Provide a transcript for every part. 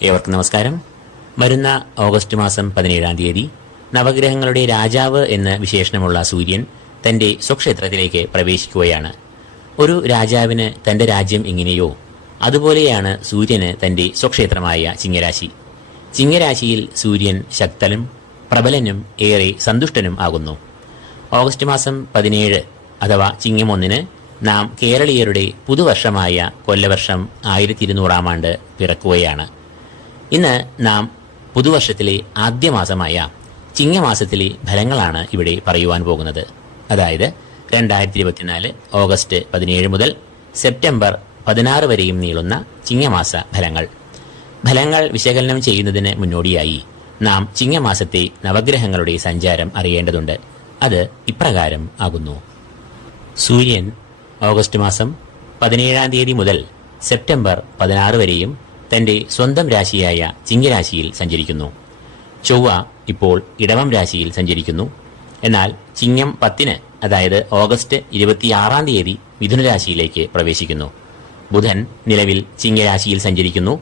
ഏവർക്കും നമസ്കാരം. വരുന്ന ഓഗസ്റ്റ് മാസം 17-ാം തീയതി നവഗ്രഹങ്ങളുടെ രാജാവ് എന്ന വിശേഷണമുള്ള സൂര്യൻ തന്റെ സ്വക്ഷേത്രത്തിലേക്ക് പ്രവേശിക്കുകയാണ്. ഒരു രാജാവിന് തന്റെ രാജ്യം എങ്ങനെയോ അതുപോലെയാണ് സൂര്യന് തന്റെ സ്വക്ഷേത്രമായ ചിങ്ങരാശി. ചിങ്ങരാശിയിൽ സൂര്യൻ ശക്തനും പ്രബലനും ഏറെ സന്തുഷ്ടനും ആകുന്നു. ഓഗസ്റ്റ് മാസം 17 അഥവാ ചിങ്ങം 1-ന് നാം കേരളീയരുടെ പുതുവർഷമായ കൊല്ലവർഷം 1200-ാം ആണ്ട് പിറക്കുകയാണ്. ഇന്ന് നാം പുതുവർഷത്തിലെ ആദ്യ മാസമായ ചിങ്ങമാസത്തിലെ ഫലങ്ങളാണ് ഇവിടെ പറയുവാൻ പോകുന്നത്. അതായത് 2024 ഓഗസ്റ്റ് 17 മുതൽ സെപ്റ്റംബർ 16 വരെയും നീളുന്ന ചിങ്ങമാസ ഫലങ്ങൾ വിശകലനം ചെയ്യുന്നതിന് മുന്നോടിയായി നാം ചിങ്ങമാസത്തെ നവഗ്രഹങ്ങളുടെ സഞ്ചാരം അറിയേണ്ടതുണ്ട്. അത് ഇപ്രകാരം ആകുന്നു. സൂര്യൻ ഓഗസ്റ്റ് മാസം 17-ാം തീയതി മുതൽ സെപ്റ്റംബർ 16 വരെയും തന്റെ സ്വന്തം രാശിയായ ചിങ്ങരാശിയിൽ സഞ്ചരിക്കുന്നു. ചൊവ്വ ഇപ്പോൾ ഇടവം രാശിയിൽ സഞ്ചരിക്കുന്നു. എന്നാൽ ചിങ്ങം 10-ന് അതായത് ഓഗസ്റ്റ് 26-ാം തീയതി മിഥുനരാശിയിലേക്ക് പ്രവേശിക്കുന്നു. ബുധൻ നിലവിൽ ചിങ്ങരാശിയിൽ സഞ്ചരിക്കുന്നു.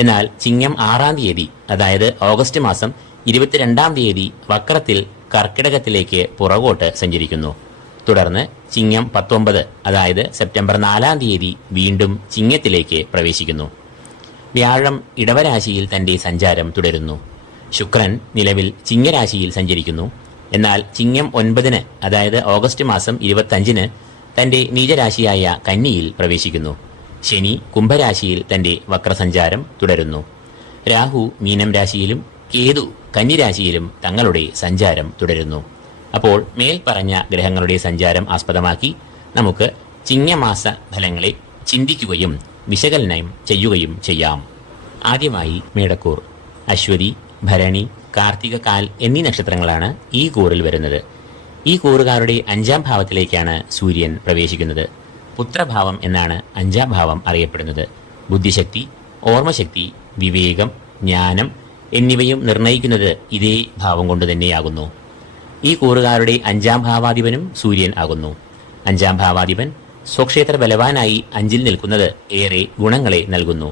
എന്നാൽ ചിങ്ങം 6-ാം തീയതി അതായത് ഓഗസ്റ്റ് മാസം 22-ാം തീയതി വക്രത്തിൽ കർക്കിടകത്തിലേക്ക് പുറകോട്ട് സഞ്ചരിക്കുന്നു. തുടർന്ന് ചിങ്ങം 19 അതായത് സെപ്റ്റംബർ 4-ാം തീയതി വീണ്ടും ചിങ്ങത്തിലേക്ക് പ്രവേശിക്കുന്നു. വ്യാഴം ഇടവരാശിയിൽ തന്റെ സഞ്ചാരം തുടരുന്നു. ശുക്രൻ നിലവിൽ ചിങ്ങരാശിയിൽ സഞ്ചരിക്കുന്നു. എന്നാൽ ചിങ്ങം 9-ന് അതായത് ഓഗസ്റ്റ് മാസം 25-ന് തന്റെ നീചരാശിയായ കന്നിയിൽ പ്രവേശിക്കുന്നു. ശനി കുംഭരാശിയിൽ തന്റെ വക്രസഞ്ചാരം തുടരുന്നു. രാഹു മീനം രാശിയിലും കേതു കന്നിരാശിയിലും തങ്ങളുടെ സഞ്ചാരം തുടരുന്നു. അപ്പോൾ മേൽപ്പറഞ്ഞ ഗ്രഹങ്ങളുടെ സഞ്ചാരം ആസ്പദമാക്കി നമുക്ക് ചിങ്ങമാസ ഫലങ്ങളെ ചിന്തിക്കുകയും വിശകലനം ചെയ്യുകയും ചെയ്യാം. ആദ്യമായി മേടക്കൂർ. അശ്വതി, ഭരണി, കാർത്തിക, കാൽ എന്നീ നക്ഷത്രങ്ങളാണ് ഈ കൂറിൽ വരുന്നത്. ഈ കൂറുകാരുടെ 5-ാം ഭാവത്തിലേക്കാണ് സൂര്യൻ പ്രവേശിക്കുന്നത്. പുത്രഭാവം എന്നാണ് 5-ാം ഭാവം അറിയപ്പെടുന്നത്. ബുദ്ധിശക്തി, ഓർമ്മശക്തി, വിവേകം, ജ്ഞാനം എന്നിവയും നിർണയിക്കുന്നത് ഇതേ ഭാവം കൊണ്ട് തന്നെയാകുന്നു. ഈ കൂറുകാരുടെ 5-ാം ഭാവാധിപനും സൂര്യൻ ആകുന്നു. 5-ാം ഭാവാധിപൻ സ്വക്ഷേത്ര ബലവാനായി 5-ൽ നിൽക്കുന്നത് ഏറെ ഗുണങ്ങളെ നൽകുന്നു.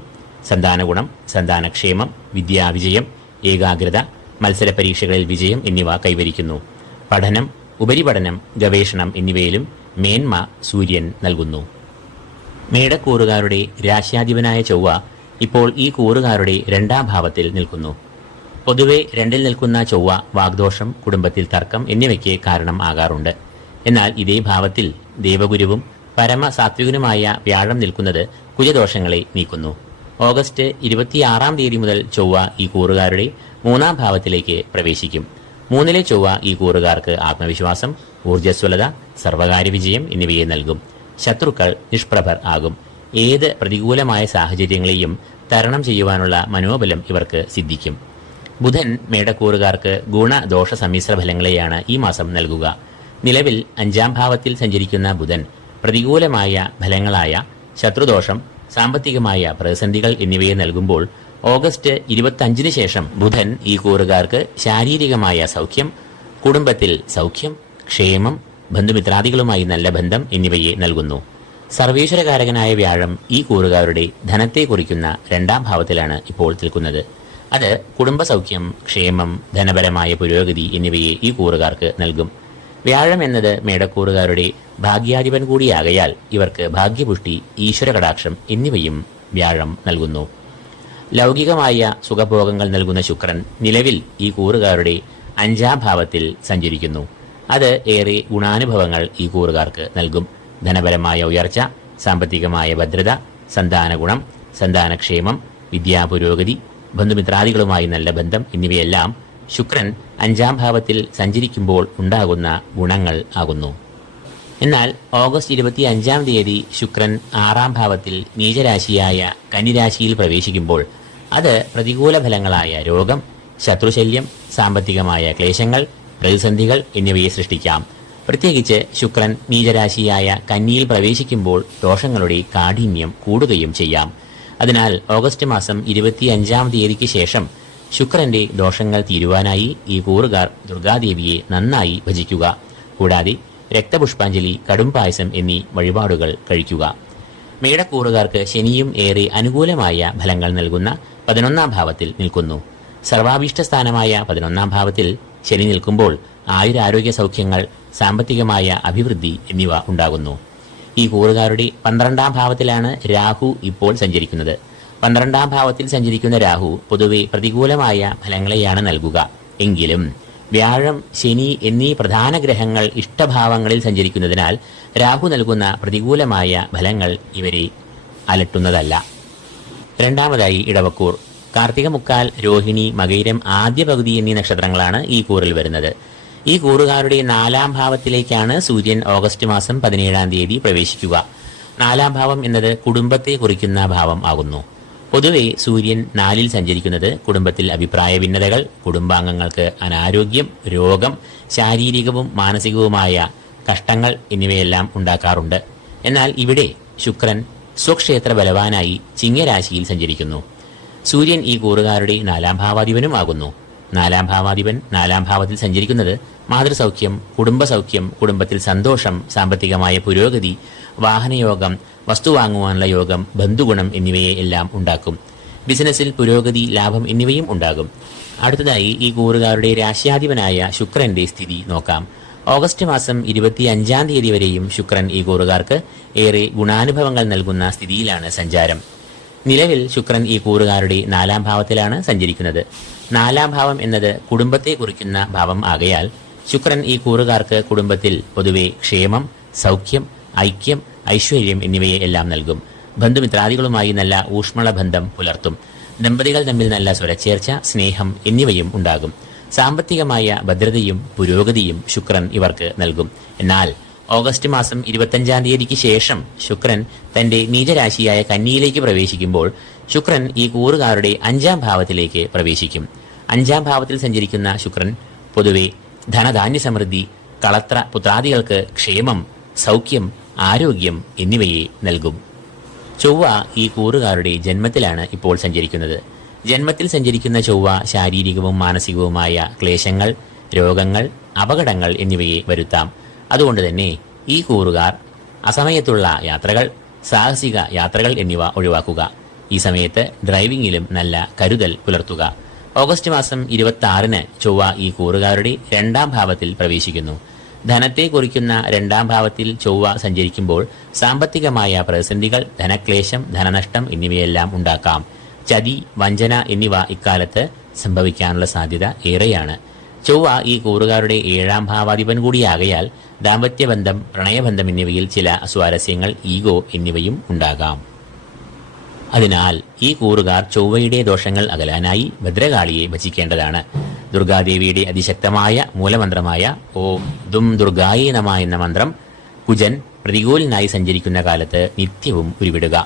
സന്താനഗുണം, സന്താനക്ഷേമം, വിദ്യാവിജയം, ഏകാഗ്രത, മത്സര പരീക്ഷകളിൽ വിജയം എന്നിവ കൈവരിക്കുന്നു. പഠനം, ഉപരിപഠനം, ഗവേഷണം എന്നിവയിലും മേന്മ സൂര്യൻ നൽകുന്നു. മേടക്കൂറുകാരുടെ രാശ്യാധിപനായ ചൊവ്വ ഇപ്പോൾ ഈ കൂറുകാരുടെ 2-ാം ഭാവത്തിൽ നിൽക്കുന്നു. പൊതുവെ 2-ൽ നിൽക്കുന്ന ചൊവ്വ വാഗ്ദോഷം, കുടുംബത്തിൽ തർക്കം എന്നിവയ്ക്ക് കാരണം ആകാറുണ്ട്. എന്നാൽ ഇതേ ഭാവത്തിൽ ദേവഗുരുവും പരമസാത്വികനുമായ വ്യാഴം നിൽക്കുന്നത് കുജദോഷങ്ങളെ നീക്കുന്നു. ഓഗസ്റ്റ് 26-ാം തീയതി മുതൽ ചൊവ്വ ഈ കൂറുകാരുടെ 3-ാം ഭാവത്തിലേക്ക് പ്രവേശിക്കും. 3-ലെ ചൊവ്വ ഈ കൂറുകാർക്ക് ആത്മവിശ്വാസം, ഊർജ്ജസ്വലത, സർവകാര്യ വിജയം എന്നിവയെ നൽകും. ശത്രുക്കൾ നിഷ്പ്രഭർ ആകും. ഏത് പ്രതികൂലമായ സാഹചര്യങ്ങളെയും തരണം ചെയ്യുവാനുള്ള മനോബലം ഇവർക്ക് സിദ്ധിക്കും. ബുധൻ മേടക്കൂറുകാർക്ക് ഗുണദോഷ സമ്മിശ്ര ഫലങ്ങളെയാണ് ഈ മാസം നൽകുക. നിലവിൽ 5-ാം ഭാവത്തിൽ സഞ്ചരിക്കുന്ന ബുധൻ പ്രതികൂലമായ ഫലങ്ങളായ ശത്രുദോഷം, സാമ്പത്തികമായ പ്രതിസന്ധികൾ എന്നിവയെ നൽകുമ്പോൾ ഓഗസ്റ്റ് 25-ന് ശേഷം ബുധൻ ഈ കൂറുകാർക്ക് ശാരീരികമായ സൗഖ്യം, കുടുംബത്തിൽ സൗഖ്യം, ക്ഷേമം, ബന്ധുമിത്രാദികളുമായി നല്ല ബന്ധം എന്നിവയെ നൽകുന്നു. സർവേശ്വരകാരകനായ വ്യാഴം ഈ കൂറുകാരുടെ ധനത്തെ കുറിക്കുന്ന 2-ാം ഭാവത്തിലാണ് ഇപ്പോൾ നിൽക്കുന്നത്. അത് കുടുംബസൗഖ്യം, ക്ഷേമം, ധനപരമായ പുരോഗതി എന്നിവയെ ഈ കൂറുകാർക്ക് നൽകും. വ്യാഴം എന്നത് മേടക്കൂറുകാരുടെ ഭാഗ്യാധിപൻ കൂടിയാകയാൽ ഇവർക്ക് ഭാഗ്യപുഷ്ടി, ഈശ്വര കടാക്ഷം എന്നിവയും വ്യാഴം നൽകുന്നു. ലൗകികമായ സുഖഭോഗങ്ങൾ നൽകുന്ന ശുക്രൻ നിലവിൽ ഈ കൂറുകാരുടെ 5-ാം ഭാവത്തിൽ സഞ്ചരിക്കുന്നു. അത് ഏറെ ഗുണാനുഭവങ്ങൾ ഈ കൂറുകാർക്ക് നൽകും. ധനപരമായ ഉയർച്ച, സാമ്പത്തികമായ ഭദ്രത, സന്താനഗുണം, സന്താനക്ഷേമം, വിദ്യാപുരോഗതി, ബന്ധുമിത്രാദികളുമായി നല്ല ബന്ധം എന്നിവയെല്ലാം ശുക്രൻ 5-ാം ഭാവത്തിൽ സഞ്ചരിക്കുമ്പോൾ ഉണ്ടാകുന്ന ഗുണങ്ങൾ ആകുന്നു. എന്നാൽ ഓഗസ്റ്റ് 25-ാം തീയതി ശുക്രൻ 6-ാം ഭാവത്തിൽ നീചരാശിയായ കന്നിരാശിയിൽ പ്രവേശിക്കുമ്പോൾ അത് പ്രതികൂല ഫലങ്ങളായ രോഗം, ശത്രുശല്യം, സാമ്പത്തികമായ ക്ലേശങ്ങൾ, പ്രതിസന്ധികൾ എന്നിവയെ സൃഷ്ടിക്കാം. പ്രത്യേകിച്ച് ശുക്രൻ നീചരാശിയായ കന്നിയിൽ പ്രവേശിക്കുമ്പോൾ ദോഷങ്ങളുടെ കാഠിന്യം കൂടുകയും ചെയ്യാം. അതിനാൽ ഓഗസ്റ്റ് മാസം 25-ാം തീയതിക്ക് ശേഷം ശുക്രന്റെ ദോഷങ്ങൾ തീരുവാനായി ഈ കൂറുകാർ ദുർഗാദേവിയെ നന്നായി ഭജിക്കുക. കൂടാതെ രക്തപുഷ്പാഞ്ജലി, കടുംപായസം എന്നീ വഴിപാടുകൾ കഴിക്കുക. മേടക്കൂറുകാർക്ക് ശനിയും ഏറെ അനുകൂലമായ ഫലങ്ങൾ നൽകുന്ന 11ാം ഭാവത്തിൽ നിൽക്കുന്നു. സർവാഭീഷ്ട സ്ഥാനമായ 11ാം ഭാവത്തിൽ ശനി നിൽക്കുമ്പോൾ ആയുരാരോഗ്യ സൗഖ്യങ്ങൾ, സാമ്പത്തികമായ അഭിവൃദ്ധി എന്നിവ ഉണ്ടാകുന്നു. ഈ കൂറുകാരുടെ 12ാം ഭാവത്തിലാണ് രാഹു ഇപ്പോൾ സഞ്ചരിക്കുന്നത്. 12ാം ഭാവത്തിൽ സഞ്ചരിക്കുന്ന രാഹു പൊതുവെ പ്രതികൂലമായ ഫലങ്ങളെയാണ് നൽകുക. എങ്കിലും വ്യാഴം, ശനി എന്നീ പ്രധാന ഗ്രഹങ്ങൾ ഇഷ്ടഭാവങ്ങളിൽ സഞ്ചരിക്കുന്നതിനാൽ രാഹു നൽകുന്ന പ്രതികൂലമായ ഫലങ്ങൾ ഇവരെ അലട്ടുന്നതല്ല. രണ്ടാമതായി ഇടവക്കൂർ. കാർത്തിക മുക്കാൽ, രോഹിണി, മകയിരം ആദ്യ പകുതി എന്നീ നക്ഷത്രങ്ങളാണ് ഈ കൂറിൽ വരുന്നത്. ഈ കൂറുകാരുടെ 4ാം ഭാവത്തിലേക്കാണ് സൂര്യൻ ഓഗസ്റ്റ് മാസം 17-ാം തീയതി പ്രവേശിക്കുക. 4ാം ഭാവം എന്നത് കുടുംബത്തെ കുറിക്കുന്ന ഭാവം ആകുന്നു. പൊതുവെ സൂര്യൻ 4-ൽ സഞ്ചരിക്കുന്നത് കുടുംബത്തിൽ അഭിപ്രായ ഭിന്നതകൾ, കുടുംബാംഗങ്ങൾക്ക് അനാരോഗ്യം, രോഗം, ശാരീരികവും മാനസികവുമായ കഷ്ടങ്ങൾ എന്നിവയെല്ലാം ഉണ്ടാക്കാറുണ്ട്. എന്നാൽ ഇവിടെ ശുക്രൻ സ്വക്ഷേത്ര ബലവാനായി ചിങ്ങരാശിയിൽ സഞ്ചരിക്കുന്നു. സൂര്യൻ ഈ കൂറുകാരുടെ 4ാം ഭാവാധിപനും ആകുന്നു. 4ാം ഭാവാധിപൻ 4ാം ഭാവത്തിൽ സഞ്ചരിക്കുന്നത് മാതൃസൗഖ്യം, കുടുംബസൗഖ്യം, കുടുംബത്തിൽ സന്തോഷം, സാമ്പത്തികമായ പുരോഗതി, വാഹനയോഗം, വസ്തു വാങ്ങുവാനുള്ള യോഗം, ബന്ധുഗുണം എന്നിവയെ എല്ലാം ഉണ്ടാക്കും. ബിസിനസ്സിൽ പുരോഗതി, ലാഭം എന്നിവയും ഉണ്ടാകും. അടുത്തതായി ഈ കൂറുകാരുടെ രാശ്യാധിപനായ ശുക്രന്റെ സ്ഥിതി നോക്കാം. ഓഗസ്റ്റ് മാസം 25-ാം തീയതി വരെയും ശുക്രൻ ഈ കൂറുകാർക്ക് ഏറെ ഗുണാനുഭവങ്ങൾ നൽകുന്ന സ്ഥിതിയിലാണ് സഞ്ചാരം. നിലവിൽ ശുക്രൻ ഈ കൂറുകാരുടെ 4ാം ഭാവത്തിലാണ് സഞ്ചരിക്കുന്നത്. 4ാം ഭാവം എന്നത് കുടുംബത്തെ കുറിക്കുന്ന ഭാവം ആകയാൽ ശുക്രൻ ഈ കൂറുകാർക്ക് കുടുംബത്തിൽ പൊതുവെ ക്ഷേമം, സൗഖ്യം, ഐക്യം, ഐശ്വര്യം എന്നിവയെ എല്ലാം നൽകും. ബന്ധുമിത്രാദികളുമായി നല്ല ഊഷ്മള ബന്ധം പുലർത്തും. ദമ്പതികൾ തമ്മിൽ നല്ല സ്വരച്ചേർച്ച, സ്നേഹം എന്നിവയും ഉണ്ടാകും. സാമ്പത്തികമായ ഭദ്രതയും പുരോഗതിയും ശുക്രൻ ഇവർക്ക് നൽകും. എന്നാൽ ഓഗസ്റ്റ് മാസം 25-ാം തീയതിക്ക് ശേഷം ശുക്രൻ തന്റെ നീചരാശിയായ കന്നിയിലേക്ക് പ്രവേശിക്കുമ്പോൾ ശുക്രൻ ഈ കൂറുകാരുടെ 5ാം ഭാവത്തിലേക്ക് പ്രവേശിക്കും. 5ാം ഭാവത്തിൽ സഞ്ചരിക്കുന്ന ശുക്രൻ പൊതുവെ ധനധാന്യ സമൃദ്ധി, കളത്ര പുത്രാദികൾക്ക് ക്ഷേമം, സൗഖ്യം, ആരോഗ്യം എന്നിവയെ നൽകും. ചൊവ്വ ഈ കൂറുകാരുടെ ജന്മത്തിലാണ് ഇപ്പോൾ സഞ്ചരിക്കുന്നത്. ജന്മത്തിൽ സഞ്ചരിക്കുന്ന ചൊവ്വ ശാരീരികവും മാനസികവുമായ ക്ലേശങ്ങൾ, രോഗങ്ങൾ, അപകടങ്ങൾ എന്നിവയെ വരുത്താം. അതുകൊണ്ട് തന്നെ ഈ കൂറുകാർ അസമയത്തുള്ള യാത്രകൾ, സാഹസിക യാത്രകൾ എന്നിവ ഒഴിവാക്കുക. ഈ സമയത്ത് ഡ്രൈവിംഗിലും നല്ല കരുതൽ പുലർത്തുക. ഓഗസ്റ്റ് മാസം 26-ന് ചൊവ്വ ഈ കൂറുകാരുടെ 2ാം ഭാവത്തിൽ പ്രവേശിക്കുന്നു. ധനത്തെ കുറിക്കുന്ന 2ാം ഭാവത്തിൽ ചൊവ്വ സഞ്ചരിക്കുമ്പോൾ സാമ്പത്തികമായ പ്രതിസന്ധികൾ, ധനക്ലേശം, ധനനഷ്ടം എന്നിവയെല്ലാം ഉണ്ടാക്കാം. ചതി, വഞ്ചന എന്നിവ ഇക്കാലത്ത് സംഭവിക്കാനുള്ള സാധ്യത ഏറെയാണ്. ചൊവ്വ ഈ കൂറുകാരുടെ 7ാം ഭാവാധിപൻ കൂടിയാകയാൽ ദാമ്പത്യബന്ധം, പ്രണയബന്ധം എന്നിവയിൽ ചില അസ്വാരസ്യങ്ങൾ, ഈഗോ എന്നിവയും ഉണ്ടാകാം. അതിനാൽ ഈ കൂറുകാർ ചൊവ്വയുടെ ദോഷങ്ങൾ അകലാനായി ഭദ്രകാളിയെ ഭജിക്കേണ്ടതാണ്. ദുർഗാദേവിയുടെ അതിശക്തമായ മൂലമന്ത്രമായ ഓം ദും ദുർഗായേ നമ എന്ന മന്ത്രം കുജൻ പ്രതികൂലനായി സഞ്ചരിക്കുന്ന കാലത്ത് നിത്യവും ഉരുവിടുക.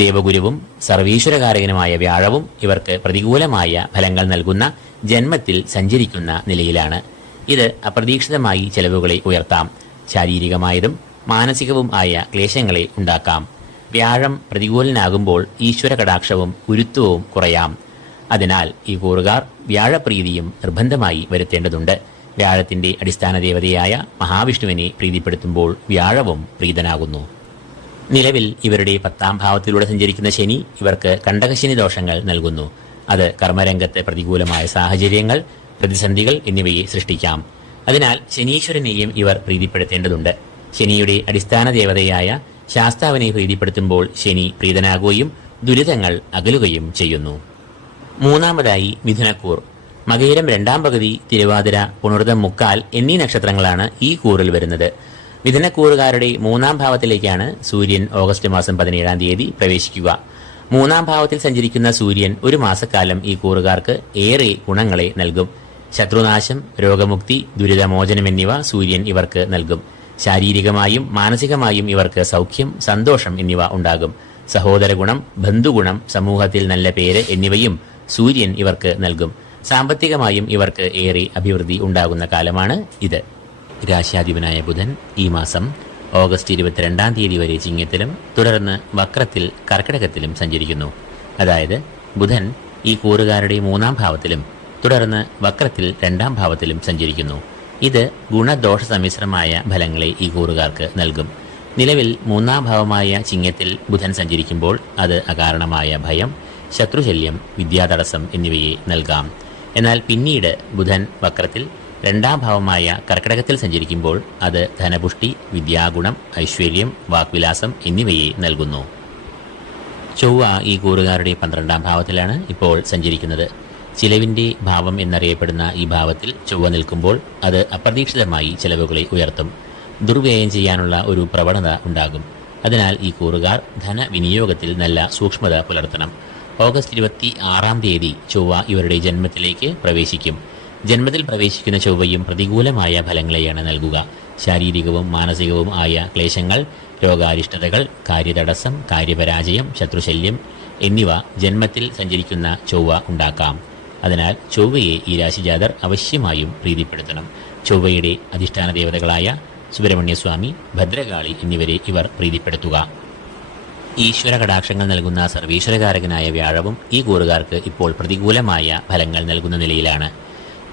ദേവഗുരുവും സർവീശ്വരകാരകനുമായ വ്യാഴവും ഇവർക്ക് പ്രതികൂലമായ ഫലങ്ങൾ നൽകുന്ന ജന്മത്തിൽ സഞ്ചരിക്കുന്ന നിലയിലാണ്. ഇത് അപ്രതീക്ഷിതമായി ചെലവുകളെ ഉയർത്താം. ശാരീരികമായതും മാനസികവും ആയ ക്ലേശങ്ങളെ ഉണ്ടാക്കാം. വ്യാഴം പ്രതികൂലനാകുമ്പോൾ ഈശ്വര കടാക്ഷവും ഗുരുത്വവും കുറയാം. അതിനാൽ ഈ കൂറുകാർ വ്യാഴപ്രീതിയും നിർബന്ധമായി വരുത്തേണ്ടതുണ്ട്. വ്യാഴത്തിന്റെ അടിസ്ഥാന ദേവതയായ മഹാവിഷ്ണുവിനെ പ്രീതിപ്പെടുത്തുമ്പോൾ വ്യാഴവും പ്രീതനാകുന്നു. നിലവിൽ ഇവരുടെ 10ാം ഭാവത്തിലൂടെ സഞ്ചരിക്കുന്ന ശനി ഇവർക്ക് കണ്ടകശനി ദോഷങ്ങൾ നൽകുന്നു. അത് കർമ്മരംഗത്ത് പ്രതികൂലമായ സാഹചര്യങ്ങൾ, പ്രതിസന്ധികൾ എന്നിവയെ സൃഷ്ടിക്കാം. അതിനാൽ ശനീശ്വരനെയും ഇവർ പ്രീതിപ്പെടുത്തേണ്ടതുണ്ട്. ശനിയുടെ അടിസ്ഥാന ദേവതയായ ശാസ്താവിനെ പ്രീതിപ്പെടുത്തുമ്പോൾ ശനി പ്രീതനാകുകയും ദുരിതങ്ങൾ അകലുകയും ചെയ്യുന്നു. മൂന്നാമതായി മിഥുനക്കൂർ. മകയിരം 2ാം പകുതി, തിരുവാതിര, പുണർദം മുക്കാൽ എന്നീ നക്ഷത്രങ്ങളാണ് ഈ കൂറിൽ വരുന്നത്. മിഥുനക്കൂറുകാരുടെ 3ാം ഭാവത്തിലേക്കാണ് സൂര്യൻ ഓഗസ്റ്റ് മാസം 17-ാം തീയതി പ്രവേശിക്കുക. 3ാം ഭാവത്തിൽ സഞ്ചരിക്കുന്ന സൂര്യൻ ഒരു മാസക്കാലം ഈ കൂറുകാർക്ക് ഏറെ ഗുണങ്ങളെ നൽകും. ശത്രുനാശം, രോഗമുക്തി, ദുരിതമോചനം എന്നിവ സൂര്യൻ ഇവർക്ക് നൽകും. ശാരീരികമായും മാനസികമായും ഇവർക്ക് സൗഖ്യം, സന്തോഷം എന്നിവ ഉണ്ടാകും. സഹോദര ഗുണം, ബന്ധുഗുണം, സമൂഹത്തിൽ നല്ല പേര് എന്നിവയും സൂര്യൻ ഇവർക്ക് നൽകും. സാമ്പത്തികമായും ഇവർക്ക് ഏറെ അഭിവൃദ്ധി ഉണ്ടാകുന്ന കാലമാണ് ഇത്. രാശ്യാധിപനായ ബുധൻ ഈ മാസം ഓഗസ്റ്റ് 22-ാം തീയതി വരെ ചിങ്ങത്തിലും തുടർന്ന് വക്രത്തിൽ കർക്കിടകത്തിലും സഞ്ചരിക്കുന്നു. അതായത് ബുധൻ ഈ കൂറുകാരുടെ 3ാം ഭാവത്തിലും തുടർന്ന് വക്രത്തിൽ 2ാം ഭാവത്തിലും സഞ്ചരിക്കുന്നു. ഇത് ഗുണദോഷ സമ്മിശ്രമായ ഫലങ്ങളെ ഈ കൂറുകാർക്ക് നൽകും. നിലവിൽ മൂന്നാം ഭാവമായ ചിങ്ങത്തിൽ ബുധൻ സഞ്ചരിക്കുമ്പോൾ അത് അകാരണമായ ഭയം, ശത്രുശല്യം, വിദ്യാതടസ്സം എന്നിവയെ നൽകാം. എന്നാൽ പിന്നീട് ബുധൻ വക്രത്തിൽ രണ്ടാം ഭാവമായ കർക്കിടകത്തിൽ സഞ്ചരിക്കുമ്പോൾ അത് ധനപുഷ്ടി, വിദ്യാഗുണം, ഐശ്വര്യം, വാക്വിലാസം എന്നിവയെ നൽകുന്നു. ചൊവ്വ ഈ കൂറുകാരുടെ 12ാം ഭാവത്തിലാണ് ഇപ്പോൾ സഞ്ചരിക്കുന്നത്. ചിലവിൻ്റെ ഭാവം എന്നറിയപ്പെടുന്ന ഈ ഭാവത്തിൽ ചൊവ്വ നിൽക്കുമ്പോൾ അത് അപ്രതീക്ഷിതമായി ചെലവുകളെ ഉയർത്തും. ദുർവ്യയം ചെയ്യാനുള്ള ഒരു പ്രവണത ഉണ്ടാകും. അതിനാൽ ഈ കൂറുകാർ ധനവിനിയോഗത്തിൽ നല്ല സൂക്ഷ്മത പുലർത്തണം. ഓഗസ്റ്റ് 26-ാം തീയതി ചൊവ്വ ഇവരുടെ ജന്മത്തിലേക്ക് പ്രവേശിക്കും. ജന്മത്തിൽ പ്രവേശിക്കുന്ന ചൊവ്വയും പ്രതികൂലമായ ഫലങ്ങളെയാണ് നൽകുക. ശാരീരികവും മാനസികവും ആയ ക്ലേശങ്ങൾ, രോഗാരിഷ്ടതകൾ, കാര്യതടസ്സം, കാര്യപരാജയം, ശത്രുശല്യം എന്നിവ ജന്മത്തിൽ സഞ്ചരിക്കുന്ന ചൊവ്വ ഉണ്ടാക്കാം. അതിനാൽ ചൊവ്വയെ ഈ രാശിജാതർ അവശ്യമായും പ്രീതിപ്പെടുത്തണം. ചൊവ്വയുടെ അധിഷ്ഠാന ദേവതകളായ സുബ്രഹ്മണ്യസ്വാമി, ഭദ്രകാളി എന്നിവരെ ഇവർ പ്രീതിപ്പെടുത്തുക. ഈശ്വര കടാക്ഷങ്ങൾ നൽകുന്ന സർവീശ്വരകാരകനായ വ്യാഴവും ഈ കൂറുകാർക്ക് ഇപ്പോൾ പ്രതികൂലമായ ഫലങ്ങൾ നൽകുന്ന നിലയിലാണ്.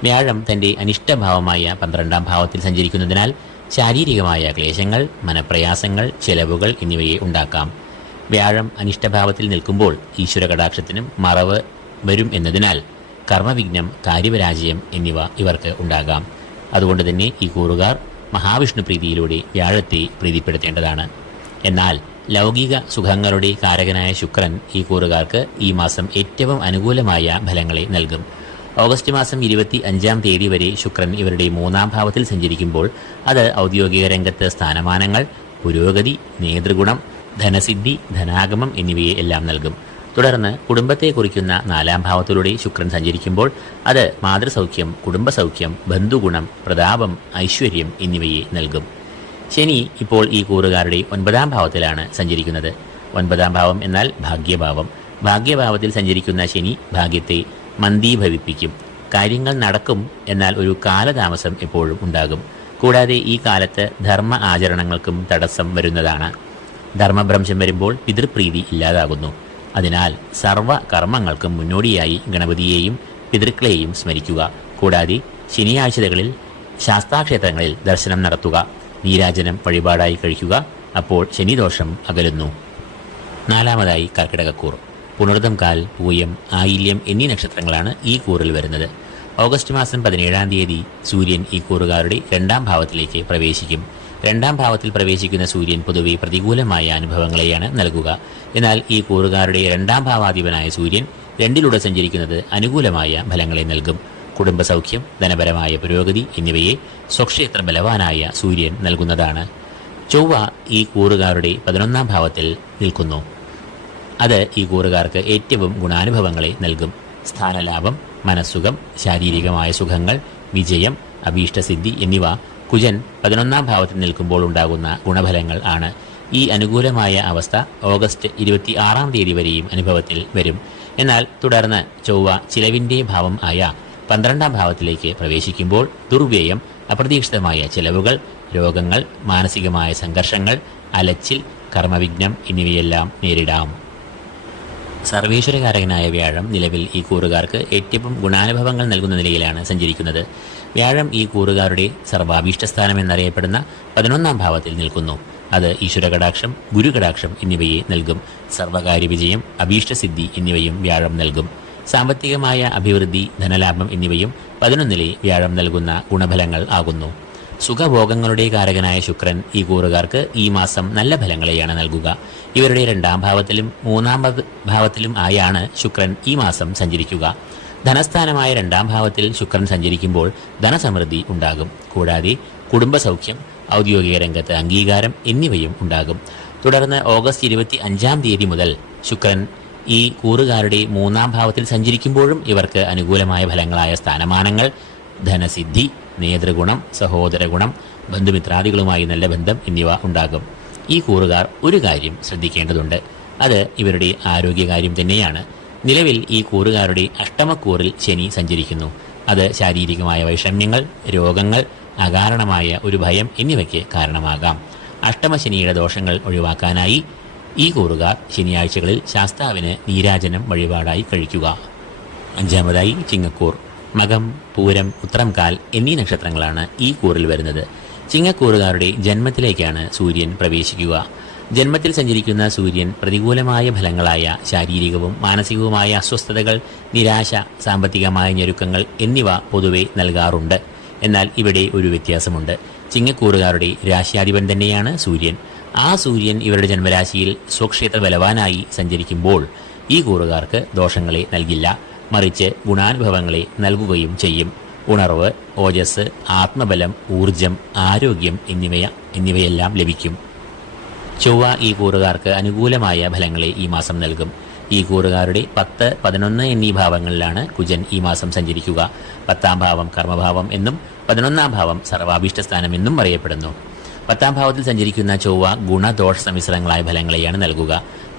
വ്യാഴം തന്റെ അനിഷ്ടഭാവമായ 12ാം ഭാവത്തിൽ സഞ്ചരിക്കുന്നതിനാൽ ശാരീരികമായ ക്ലേശങ്ങൾ, മനപ്രയാസങ്ങൾ, ചെലവുകൾ എന്നിവയെ ഉണ്ടാക്കാം. വ്യാഴം അനിഷ്ടഭാവത്തിൽ നിൽക്കുമ്പോൾ ഈശ്വര കടാക്ഷത്തിനും മറവ് വരും എന്നതിനാൽ കർമ്മവിഘ്നം, കാര്യപരാജയം എന്നിവ ഇവർക്ക് ഉണ്ടാകാം. അതുകൊണ്ട് തന്നെ ഈ കൂറുകാർ മഹാവിഷ്ണു പ്രീതിയിലൂടെ വ്യാഴത്തെ പ്രീതിപ്പെടുത്തേണ്ടതാണ്. എന്നാൽ ലൗകിക സുഖങ്ങളുടെ കാരകനായ ശുക്രൻ ഈ കൂറുകാർക്ക് ഈ മാസം ഏറ്റവും അനുകൂലമായ ഫലങ്ങളെ നൽകും. ഓഗസ്റ്റ് മാസം 25-ാം തീയതി വരെ ശുക്രൻ ഇവരുടെ 3ാം ഭാവത്തിൽ സഞ്ചരിക്കുമ്പോൾ അത് ഔദ്യോഗിക രംഗത്ത് സ്ഥാനമാനങ്ങൾ, പുരോഗതി, നേതൃഗുണം, ധനസിദ്ധി, ധനാഗമം എന്നിവയെ എല്ലാം നൽകും. തുടർന്ന് കുടുംബത്തെ കുറിക്കുന്ന 4ാം ഭാവത്തിലൂടെ ശുക്രൻ സഞ്ചരിക്കുമ്പോൾ അത് മാതൃസൗഖ്യം, കുടുംബസൗഖ്യം, ബന്ധുഗുണം, പ്രതാപം, ഐശ്വര്യം എന്നിവയെ നൽകും. ശനി ഇപ്പോൾ ഈ കൂറുകാരുടെ 9ാം ഭാവത്തിലാണ് സഞ്ചരിക്കുന്നത്. 9ാം ഭാവം എന്നാൽ ഭാഗ്യഭാവം. ഭാഗ്യഭാവത്തിൽ സഞ്ചരിക്കുന്ന ശനി ഭാഗ്യത്തെ മന്ദീഭവിപ്പിക്കും. കാര്യങ്ങൾ നടക്കും, എന്നാൽ ഒരു കാലതാമസം എപ്പോഴും ഉണ്ടാകും. കൂടാതെ ഈ കാലത്ത് ധർമ്മ ആചരണങ്ങൾക്കും തടസ്സം വരുന്നതാണ്. ധർമ്മഭ്രംശം വരുമ്പോൾ പിതൃപ്രീതി ഇല്ലാതാകുന്നു. അതിനാൽ സർവ്വ കർമ്മങ്ങൾക്കും മുന്നോടിയായി ഗണപതിയെയും പിതൃക്കളെയും സ്മരിക്കുക. കൂടാതെ ശനിയാഴ്ചകളിൽ ശാസ്താക്ഷേത്രങ്ങളിൽ ദർശനം നടത്തുക. നീരാജനം വഴിപാടായി കഴിക്കുക. അപ്പോൾ ശനിദോഷം അകലുന്നു. 4ാമതായി കർക്കിടകക്കൂർ. പുണർദം, കാൽ, പൂയം, ആയില്യം എന്നീ നക്ഷത്രങ്ങളാണ് ഈ കൂറിൽ വരുന്നത്. ഓഗസ്റ്റ് മാസം 17-ാം തീയതി സൂര്യൻ ഈ കൂറുകാരുടെ 2ാം ഭാവത്തിലേക്ക് പ്രവേശിക്കും. 2ാം ഭാവത്തിൽ പ്രവേശിക്കുന്ന സൂര്യൻ പൊതുവെ പ്രതികൂലമായ അനുഭവങ്ങളെയാണ് നൽകുക. എന്നാൽ ഈ കൂറുകാരുടെ 2ാം ഭാവാധിപനായ സൂര്യൻ 2-ലൂടെ സഞ്ചരിക്കുന്നത് അനുകൂലമായ ഫലങ്ങളെ നൽകും. കുടുംബസൗഖ്യം, ധനപരമായ പുരോഗതി എന്നിവയെ സ്വക്ഷേത്ര ബലവാനായ സൂര്യൻ നൽകുന്നതാണ്. ചൊവ്വ ഈ കൂറുകാരുടെ 11ാം ഭാവത്തിൽ നിൽക്കുന്നു. അത് ഈ കൂറുകാർക്ക് ഏറ്റവും ഗുണാനുഭവങ്ങളെ നൽകും. സ്ഥാനലാഭം, മനസ്സുഖം, ശാരീരികമായ സുഖങ്ങൾ, വിജയം, അഭീഷ്ടസിദ്ധി എന്നിവ കുജൻ 11ാം ഭാവത്തിൽ നിൽക്കുമ്പോൾ ഉണ്ടാകുന്ന ഗുണഫലങ്ങൾ ആണ്. ഈ അനുകൂലമായ അവസ്ഥ ഓഗസ്റ്റ് 26-ാം തീയതി വരെയും അനുഭവത്തിൽ വരും. എന്നാൽ തുടർന്ന് ചൊവ്വ ചിലവിൻ്റെ ഭാവം ആയ 12ാം ഭാവത്തിലേക്ക് പ്രവേശിക്കുമ്പോൾ ദുർവ്യയം, അപ്രതീക്ഷിതമായ ചെലവുകൾ, രോഗങ്ങൾ, മാനസികമായ സംഘർഷങ്ങൾ, അലച്ചിൽ, കർമ്മവിഘ്നം എന്നിവയെല്ലാം നേരിടാം. സർവേശ്വരകാരകനായ വ്യാഴം നിലവിൽ ഈ കൂറുകാർക്ക് ഏറ്റവും ഗുണാനുഭവങ്ങൾ നൽകുന്ന നിലയിലാണ് സഞ്ചരിക്കുന്നത്. വ്യാഴം ഈ കൂറുകാരുടെ സർവാഭീഷ്ടസ്ഥാനം എന്നറിയപ്പെടുന്ന 11ാം ഭാവത്തിൽ നിൽക്കുന്നു. അത് ഈശ്വരകടാക്ഷം, ഗുരുകടാക്ഷം എന്നിവയെ നൽകും. സർവകാര്യ വിജയം, അഭീഷ്ടസിദ്ധി എന്നിവയും വ്യാഴം നൽകും. സാമ്പത്തികമായ അഭിവൃദ്ധി, ധനലാഭം എന്നിവയും 11-ലെ വ്യാഴം നൽകുന്ന ഗുണഫലങ്ങൾ ആകുന്നു. സുഖഭോഗങ്ങളുടെ കാരകനായ ശുക്രൻ ഈ കൂറുകാർക്ക് ഈ മാസം നല്ല ഫലങ്ങളെയാണ് നൽകുക. ഇവരുടെ 2ാം ഭാവത്തിലും 3ാം ഭാവത്തിലും ആയാണ് ശുക്രൻ ഈ മാസം സഞ്ചരിക്കുക. ധനസ്ഥാനമായ 2ാം ഭാവത്തിൽ ശുക്രൻ സഞ്ചരിക്കുമ്പോൾ ധനസമൃദ്ധി ഉണ്ടാകും. കൂടാതെ കുടുംബസൗഖ്യം, ഔദ്യോഗിക രംഗത്ത് അംഗീകാരം എന്നിവയും ഉണ്ടാകും. തുടർന്ന് ഓഗസ്റ്റ് 25-ാം തീയതി മുതൽ ശുക്രൻ ഈ കൂറുകാരുടെ 3ാം ഭാവത്തിൽ സഞ്ചരിക്കുമ്പോഴും ഇവർക്ക് അനുകൂലമായ ഫലങ്ങളായ സ്ഥാനമാനങ്ങൾ, ധനസിദ്ധി, നേതൃഗുണം, സഹോദരഗുണം, ബന്ധുമിത്രാദികളുമായി നല്ല ബന്ധം എന്നിവ ഉണ്ടാകും. ഈ കൂറുകാർ ഒരു കാര്യം ശ്രദ്ധിക്കേണ്ടതുണ്ട്. അത് ഇവരുടെ ആരോഗ്യകാര്യം തന്നെയാണ്. നിലവിൽ ഈ കൂറുകാരുടെ അഷ്ടമക്കൂറിൽ ശനി സഞ്ചരിക്കുന്നു. അത് ശാരീരികമായ വൈഷമ്യങ്ങൾ, രോഗങ്ങൾ, അകാരണമായ ഒരു ഭയം എന്നിവയ്ക്ക് കാരണമാകാം. അഷ്ടമശനിയുടെ ദോഷങ്ങൾ ഒഴിവാക്കാനായി ഈ കൂറുകാർ ശനിയാഴ്ചകളിൽ ശാസ്താവിന് നീരാജനം വഴിപാടായി കഴിക്കുക. 5ാമതായി ചിങ്ങക്കൂർ. മകം, പൂരം, ഉത്രം, കാൽ എന്നീ നക്ഷത്രങ്ങളാണ് ഈ കൂറിൽ വരുന്നത്. ചിങ്ങക്കൂറുകാരുടെ ജന്മത്തിലേക്കാണ് സൂര്യൻ പ്രവേശിക്കുക. ജന്മത്തിൽ സഞ്ചരിക്കുന്ന സൂര്യൻ പ്രതികൂലമായ ഫലങ്ങളായ ശാരീരികവും മാനസികവുമായ അസ്വസ്ഥതകൾ, നിരാശ, സാമ്പത്തികമായ ഞെരുക്കങ്ങൾ എന്നിവ പൊതുവെ നൽകാറുണ്ട്. എന്നാൽ ഇവിടെ ഒരു വ്യത്യാസമുണ്ട്. ചിങ്ങക്കൂറുകാരുടെ രാശിയാധിപൻ തന്നെയാണ് സൂര്യൻ. ആ സൂര്യൻ ഇവരുടെ ജന്മരാശിയിൽ സ്വക്ഷേത്ര ബലവാനായി സഞ്ചരിക്കുമ്പോൾ ഈ കൂറുകാർക്ക് ദോഷങ്ങളെ നൽകില്ല, മറിച്ച് ഗുണാനുഭവങ്ങളെ നൽകുകയും ചെയ്യും. ഉണർവ്, ഓജസ്, ആത്മബലം, ഊർജം, ആരോഗ്യം എന്നിവയെല്ലാം ലഭിക്കും. ചൊവ്വ ഈ കൂറുകാർക്ക് അനുകൂലമായ ഫലങ്ങളെ ഈ മാസം നൽകും. ഈ കൂറുകാരുടെ 10, 11 എന്നീ ഭാവങ്ങളിലാണ് കുജൻ ഈ മാസം സഞ്ചരിക്കുക. 10ാം ഭാവം കർമ്മഭാവം എന്നും 11ാം ഭാവം സർവാഭീഷ്ടസ്ഥാനം എന്നും അറിയപ്പെടുന്നു. 10ാം ഭാവത്തിൽ സഞ്ചരിക്കുന്ന ചൊവ്വ ഗുണദോഷ സമ്മിശ്രങ്ങളായ ഫലങ്ങളെയാണ് നൽകുക.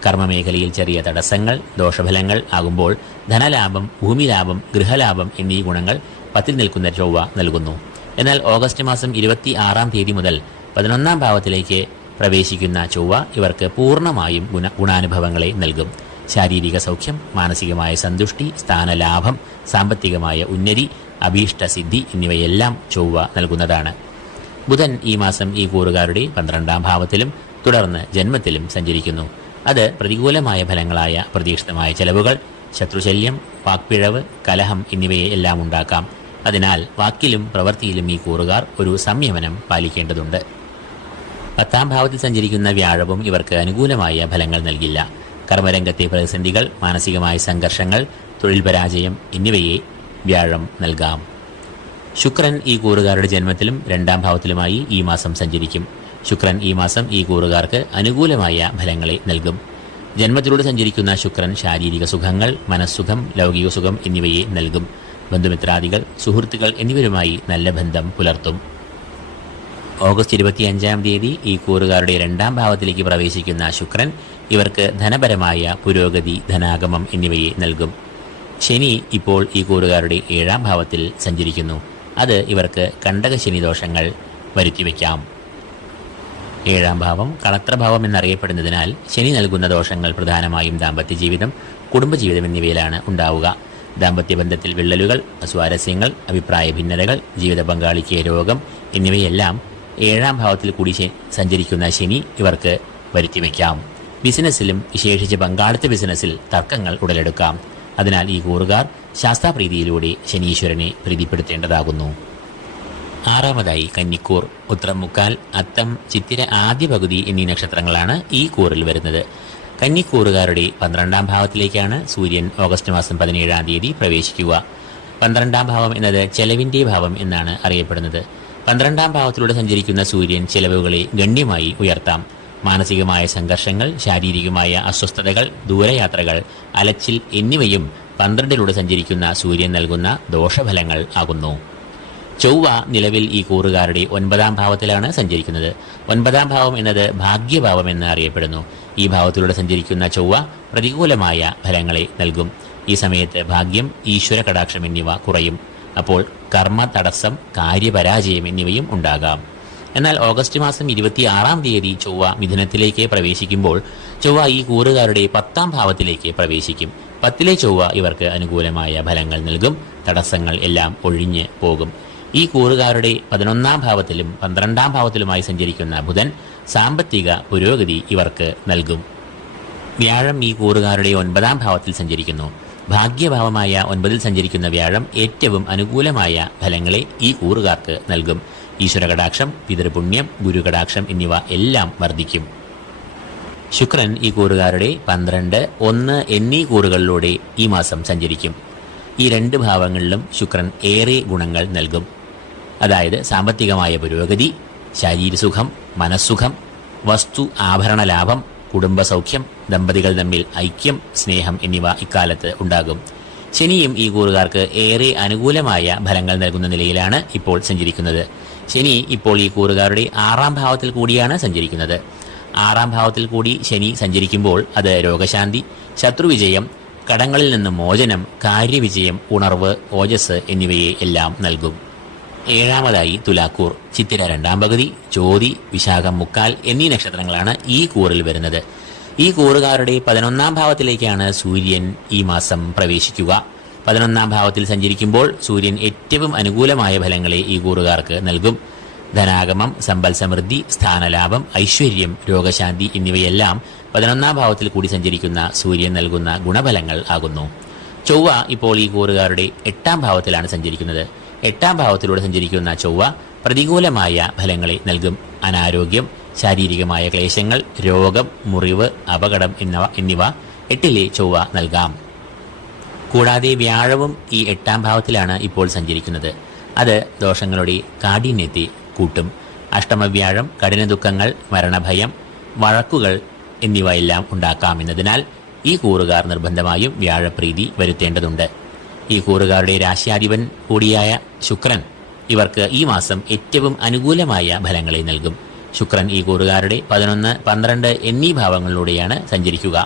കർമ്മമേഖലയിൽ ചെറിയ തടസ്സങ്ങൾ, ദോഷഫലങ്ങൾ ആകുമ്പോൾ ധനലാഭം, ഭൂമിലാഭം, ഗൃഹലാഭം എന്നീ ഗുണങ്ങൾ 10ൽ നിൽക്കുന്ന ചൊവ്വ നൽകുന്നു. എന്നാൽ ഓഗസ്റ്റ് മാസം 26-ാം തീയതി മുതൽ 11ാം ഭാവത്തിലേക്ക് പ്രവേശിക്കുന്ന ചൊവ്വ ഇവർക്ക് പൂർണ്ണമായും ഗുണാനുഭവങ്ങളെ നൽകും. ശാരീരിക സൗഖ്യം, മാനസികമായ സന്തുഷ്ടി, സ്ഥാനലാഭം, സാമ്പത്തികമായ ഉന്നതി, അഭീഷ്ടസിദ്ധി എന്നിവയെല്ലാം ചൊവ്വ നൽകുന്നതാണ്. ബുധൻ ഈ മാസം ഈ കൂറുകാരുടെ 12ാം ഭാവത്തിലും തുടർന്ന് ജന്മത്തിലും സഞ്ചരിക്കുന്നു. അത് പ്രതികൂലമായ ഫലങ്ങളായ പ്രതീക്ഷിതമായ ചെലവുകൾ, ശത്രുശല്യം, വാക്പിഴവ്, കലഹം എന്നിവയെല്ലാം ഉണ്ടാക്കാം. അതിനാൽ വാക്കിലും പ്രവൃത്തിയിലും ഈ കൂറുകാർ ഒരു സംയമനം പാലിക്കേണ്ടതുണ്ട്. 10ാം ഭാവത്തിൽ സഞ്ചരിക്കുന്ന വ്യാഴവും ഇവർക്ക് അനുകൂലമായ ഫലങ്ങൾ നൽകില്ല. കർമ്മരംഗത്തെ പ്രതിസന്ധികൾ, മാനസികമായ സംഘർഷങ്ങൾ, തൊഴിൽ പരാജയം എന്നിവയെ വ്യാഴം നൽകാം. ശുക്രൻ ഈ കൂറുകാരുടെ ജന്മത്തിലും 2ാം ഭാവത്തിലുമായി ഈ മാസം സഞ്ചരിക്കും. ശുക്രൻ ഈ മാസം ഈ കൂറുകാർക്ക് അനുകൂലമായ ഫലങ്ങളെ നൽകും. ജന്മത്തിലൂടെ സഞ്ചരിക്കുന്ന ശുക്രൻ ശാരീരിക സുഖങ്ങൾ, മനസ്സുഖം, ലൗകിക സുഖം എന്നിവയെ നൽകും. ബന്ധുമിത്രാദികൾ, സുഹൃത്തുക്കൾ എന്നിവരുമായി നല്ല ബന്ധം പുലർത്തും. ഓഗസ്റ്റ് 25-ാം തീയതി ഈ കൂറുകാരുടെ 2ാം ഭാവത്തിലേക്ക് പ്രവേശിക്കുന്ന ശുക്രൻ ഇവർക്ക് ധനപരമായ പുരോഗതി, ധനാഗമം എന്നിവയെ നൽകും. ശനി ഇപ്പോൾ ഈ കൂറുകാരുടെ 7ാം ഭാവത്തിൽ സഞ്ചരിക്കുന്നു. അത് ഇവർക്ക് കണ്ടകശനി ദോഷങ്ങൾ വരുത്തിവെക്കാം. 7ാം ഭാവം കളത്രഭാവം എന്നറിയപ്പെടുന്നതിനാൽ ശനി നൽകുന്ന ദോഷങ്ങൾ പ്രധാനമായും ദാമ്പത്യ ജീവിതം, കുടുംബജീവിതം എന്നിവയിലാണ് ഉണ്ടാവുക. ദാമ്പത്യ ബന്ധത്തിൽ വിള്ളലുകൾ, അസ്വാരസ്യങ്ങൾ, അഭിപ്രായ ഭിന്നതകൾ, ജീവിത പങ്കാളിക്ക് രോഗം എന്നിവയെല്ലാം 7ാം ഭാവത്തിൽ കൂടി സഞ്ചരിക്കുന്ന ശനി ഇവർക്ക് വരുത്തിവെക്കാം. ബിസിനസ്സിലും വിശേഷിച്ച് പങ്കാളിത്ത ബിസിനസ്സിൽ തർക്കങ്ങൾ ഉടലെടുക്കാം. അതിനാൽ ഈ കൂറുകാർ ശാസ്താപ്രീതിയിലൂടെ ശനീശ്വരനെ പ്രീതിപ്പെടുത്തേണ്ടതാകുന്നു. 6ാമതായി കന്നിക്കൂർ. ഉത്രം മുക്കാൽ, അത്തം, ചിത്തിര ആദ്യ പകുതി എന്നീ നക്ഷത്രങ്ങളാണ് ഈ കൂറിൽ വരുന്നത്. കന്നിക്കൂറുകാരുടെ 12ാം ഭാവത്തിലേക്കാണ് സൂര്യൻ ഓഗസ്റ്റ് മാസം 17-ാം തീയതി പ്രവേശിക്കുക. 12ാം ഭാവം എന്നത് ചെലവിന്റെ ഭാവം എന്നാണ് അറിയപ്പെടുന്നത്. 12ാം ഭാവത്തിലൂടെ സഞ്ചരിക്കുന്ന സൂര്യൻ ചെലവുകളെ ഗണ്യമായി ഉയർത്താം. മാനസികമായ സംഘർഷങ്ങൾ, ശാരീരികമായ അസ്വസ്ഥതകൾ, ദൂരയാത്രകൾ, അലച്ചിൽ എന്നിവയും 12ലൂടെ സഞ്ചരിക്കുന്ന സൂര്യൻ നൽകുന്ന ദോഷഫലങ്ങൾ ആകുന്നു. ചൊവ്വ നിലവിൽ ഈ കൂറുകാരുടെ 9ാം ഭാവത്തിലാണ് സഞ്ചരിക്കുന്നത്. 9ാം ഭാവം എന്നത് ഭാഗ്യഭാവം എന്ന് അറിയപ്പെടുന്നു. ഈ ഭാവത്തിലൂടെ സഞ്ചരിക്കുന്ന ചൊവ്വ പ്രതികൂലമായ ഫലങ്ങളെ നൽകും. ഈ സമയത്ത് ഭാഗ്യം, ഈശ്വര കടാക്ഷം എന്നിവ കുറയും. അപ്പോൾ കർമ്മ തടസ്സം, കാര്യപരാജയം എന്നിവയും ഉണ്ടാകാം. എന്നാൽ ഓഗസ്റ്റ് മാസം 26-ാം തീയതി ചൊവ്വ മിഥുനത്തിലേക്ക് പ്രവേശിക്കുമ്പോൾ ചൊവ്വ ഈ കൂറുകാരുടെ 10ാം ഭാവത്തിലേക്ക് പ്രവേശിക്കും. 10ലെ ചൊവ്വ ഇവർക്ക് അനുകൂലമായ ഫലങ്ങൾ നൽകും. തടസ്സങ്ങൾ എല്ലാം ഒഴിഞ്ഞ് പോകും. ഈ കൂറുകാരുടെ 11ാം ഭാവത്തിലും 12ാം ഭാവത്തിലുമായി സഞ്ചരിക്കുന്ന ബുധൻ സാമ്പത്തിക പുരോഗതി ഇവർക്ക് നൽകും. വ്യാഴം ഈ കൂറുകാരുടെ 9ാം ഭാവത്തിൽ സഞ്ചരിക്കുന്നു. ഭാഗ്യഭാവമായ 9ൽ സഞ്ചരിക്കുന്ന വ്യാഴം ഏറ്റവും അനുകൂലമായ ഫലങ്ങളെ ഈ കൂറുകാർക്ക് നൽകും. ഈശ്വരകടാക്ഷം, പിതൃപുണ്യം, ഗുരുകടാക്ഷം എന്നിവ എല്ലാം വർദ്ധിക്കും. ശുക്രൻ ഈ കൂറുകാരുടെ 12, 1 എന്നീ കൂറുകളിലൂടെ ഈ മാസം സഞ്ചരിക്കും. ഈ 2 ഭാവങ്ങളിലും ശുക്രൻ ഏറെ ഗുണങ്ങൾ നൽകും. അതായത് സാമ്പത്തികമായ പുരോഗതി, ശാരീരസുഖം, മനസ്സുഖം, വസ്തു ആഭരണ ലാഭം, കുടുംബസൗഖ്യം, ദമ്പതികൾ തമ്മിൽ ഐക്യം, സ്നേഹം എന്നിവ ഇക്കാലത്ത് ഉണ്ടാകും. ശനിയും ഈ കൂറുകാർക്ക് ഏറെ അനുകൂലമായ ഫലങ്ങൾ നൽകുന്ന നിലയിലാണ് ഇപ്പോൾ സഞ്ചരിക്കുന്നത്. ശനി ഇപ്പോൾ ഈ കൂറുകാരുടെ 6ാം ഭാവത്തിൽ കൂടിയാണ് സഞ്ചരിക്കുന്നത്. 6ാം ഭാവത്തിൽ കൂടി ശനി സഞ്ചരിക്കുമ്പോൾ അത് രോഗശാന്തി, ശത്രുവിജയം, കടങ്ങളിൽ നിന്ന് മോചനം, കാര്യവിജയം, ഉണർവ്, ഓജസ് എന്നിവയെ എല്ലാം നൽകും. 7ാമതായി തുലാക്കൂർ. ചിത്തിര 2ാം പകുതി, ചോതി, വിശാഖം മുക്കാൽ എന്നീ നക്ഷത്രങ്ങളാണ് ഈ കൂറിൽ വരുന്നത്. ഈ കൂറുകാരുടെ 11ാം ഭാവത്തിലേക്കാണ് സൂര്യൻ ഈ മാസം പ്രവേശിക്കുക. 11ാം ഭാവത്തിൽ സഞ്ചരിക്കുമ്പോൾ സൂര്യൻ ഏറ്റവും അനുകൂലമായ ഫലങ്ങളെ ഈ കൂറുകാർക്ക് നൽകും. ധനാഗമം, സമ്പൽ സമൃദ്ധി, സ്ഥാനലാഭം, ഐശ്വര്യം, രോഗശാന്തി എന്നിവയെല്ലാം 11-ാം ഭാവത്തിൽ കൂടി സഞ്ചരിക്കുന്ന സൂര്യൻ നൽകുന്ന ഗുണഫലങ്ങൾ ആകുന്നു. ചൊവ്വ ഇപ്പോൾ ഈ കൂറുകാരുടെ 8-ാം ഭാവത്തിലാണ് സഞ്ചരിക്കുന്നത്. 8-ാം ഭാവത്തിലൂടെ സഞ്ചരിക്കുന്ന ചൊവ്വ പ്രതികൂലമായ ഫലങ്ങളെ നൽകും. അനാരോഗ്യം, ശാരീരികമായ ക്ലേശങ്ങൾ, രോഗം, മുറിവ്, അപകടം എന്നിവ 8-ലെ ചൊവ്വ നൽകാം. കൂടാതെ വ്യാഴവും ഈ 8-ാം ഭാവത്തിലാണ് ഇപ്പോൾ സഞ്ചരിക്കുന്നത്. അത് ദോഷങ്ങളുടെ കാഠിന്യത്തെ കൂട്ടും. അഷ്ടമവ്യാഴം കഠിന ദുഃഖങ്ങൾ, മരണഭയം, വഴക്കുകൾ എന്നിവയെല്ലാം ഉണ്ടാക്കാമെന്നതിനാൽ ഈ കൂറുകാർ നിർബന്ധമായും വ്യാഴപ്രീതി വരുത്തേണ്ടതുണ്ട്. ഈ കൂറുകാരുടെ രാശ്യാധിപൻ കൂടിയായ ശുക്രൻ ഇവർക്ക് ഈ മാസം ഏറ്റവും അനുകൂലമായ ഫലങ്ങളെ നൽകും. ശുക്രൻ ഈ കൂറുകാരുടെ 11, 12 എന്നീ ഭാവങ്ങളിലൂടെയാണ് സഞ്ചരിക്കുക.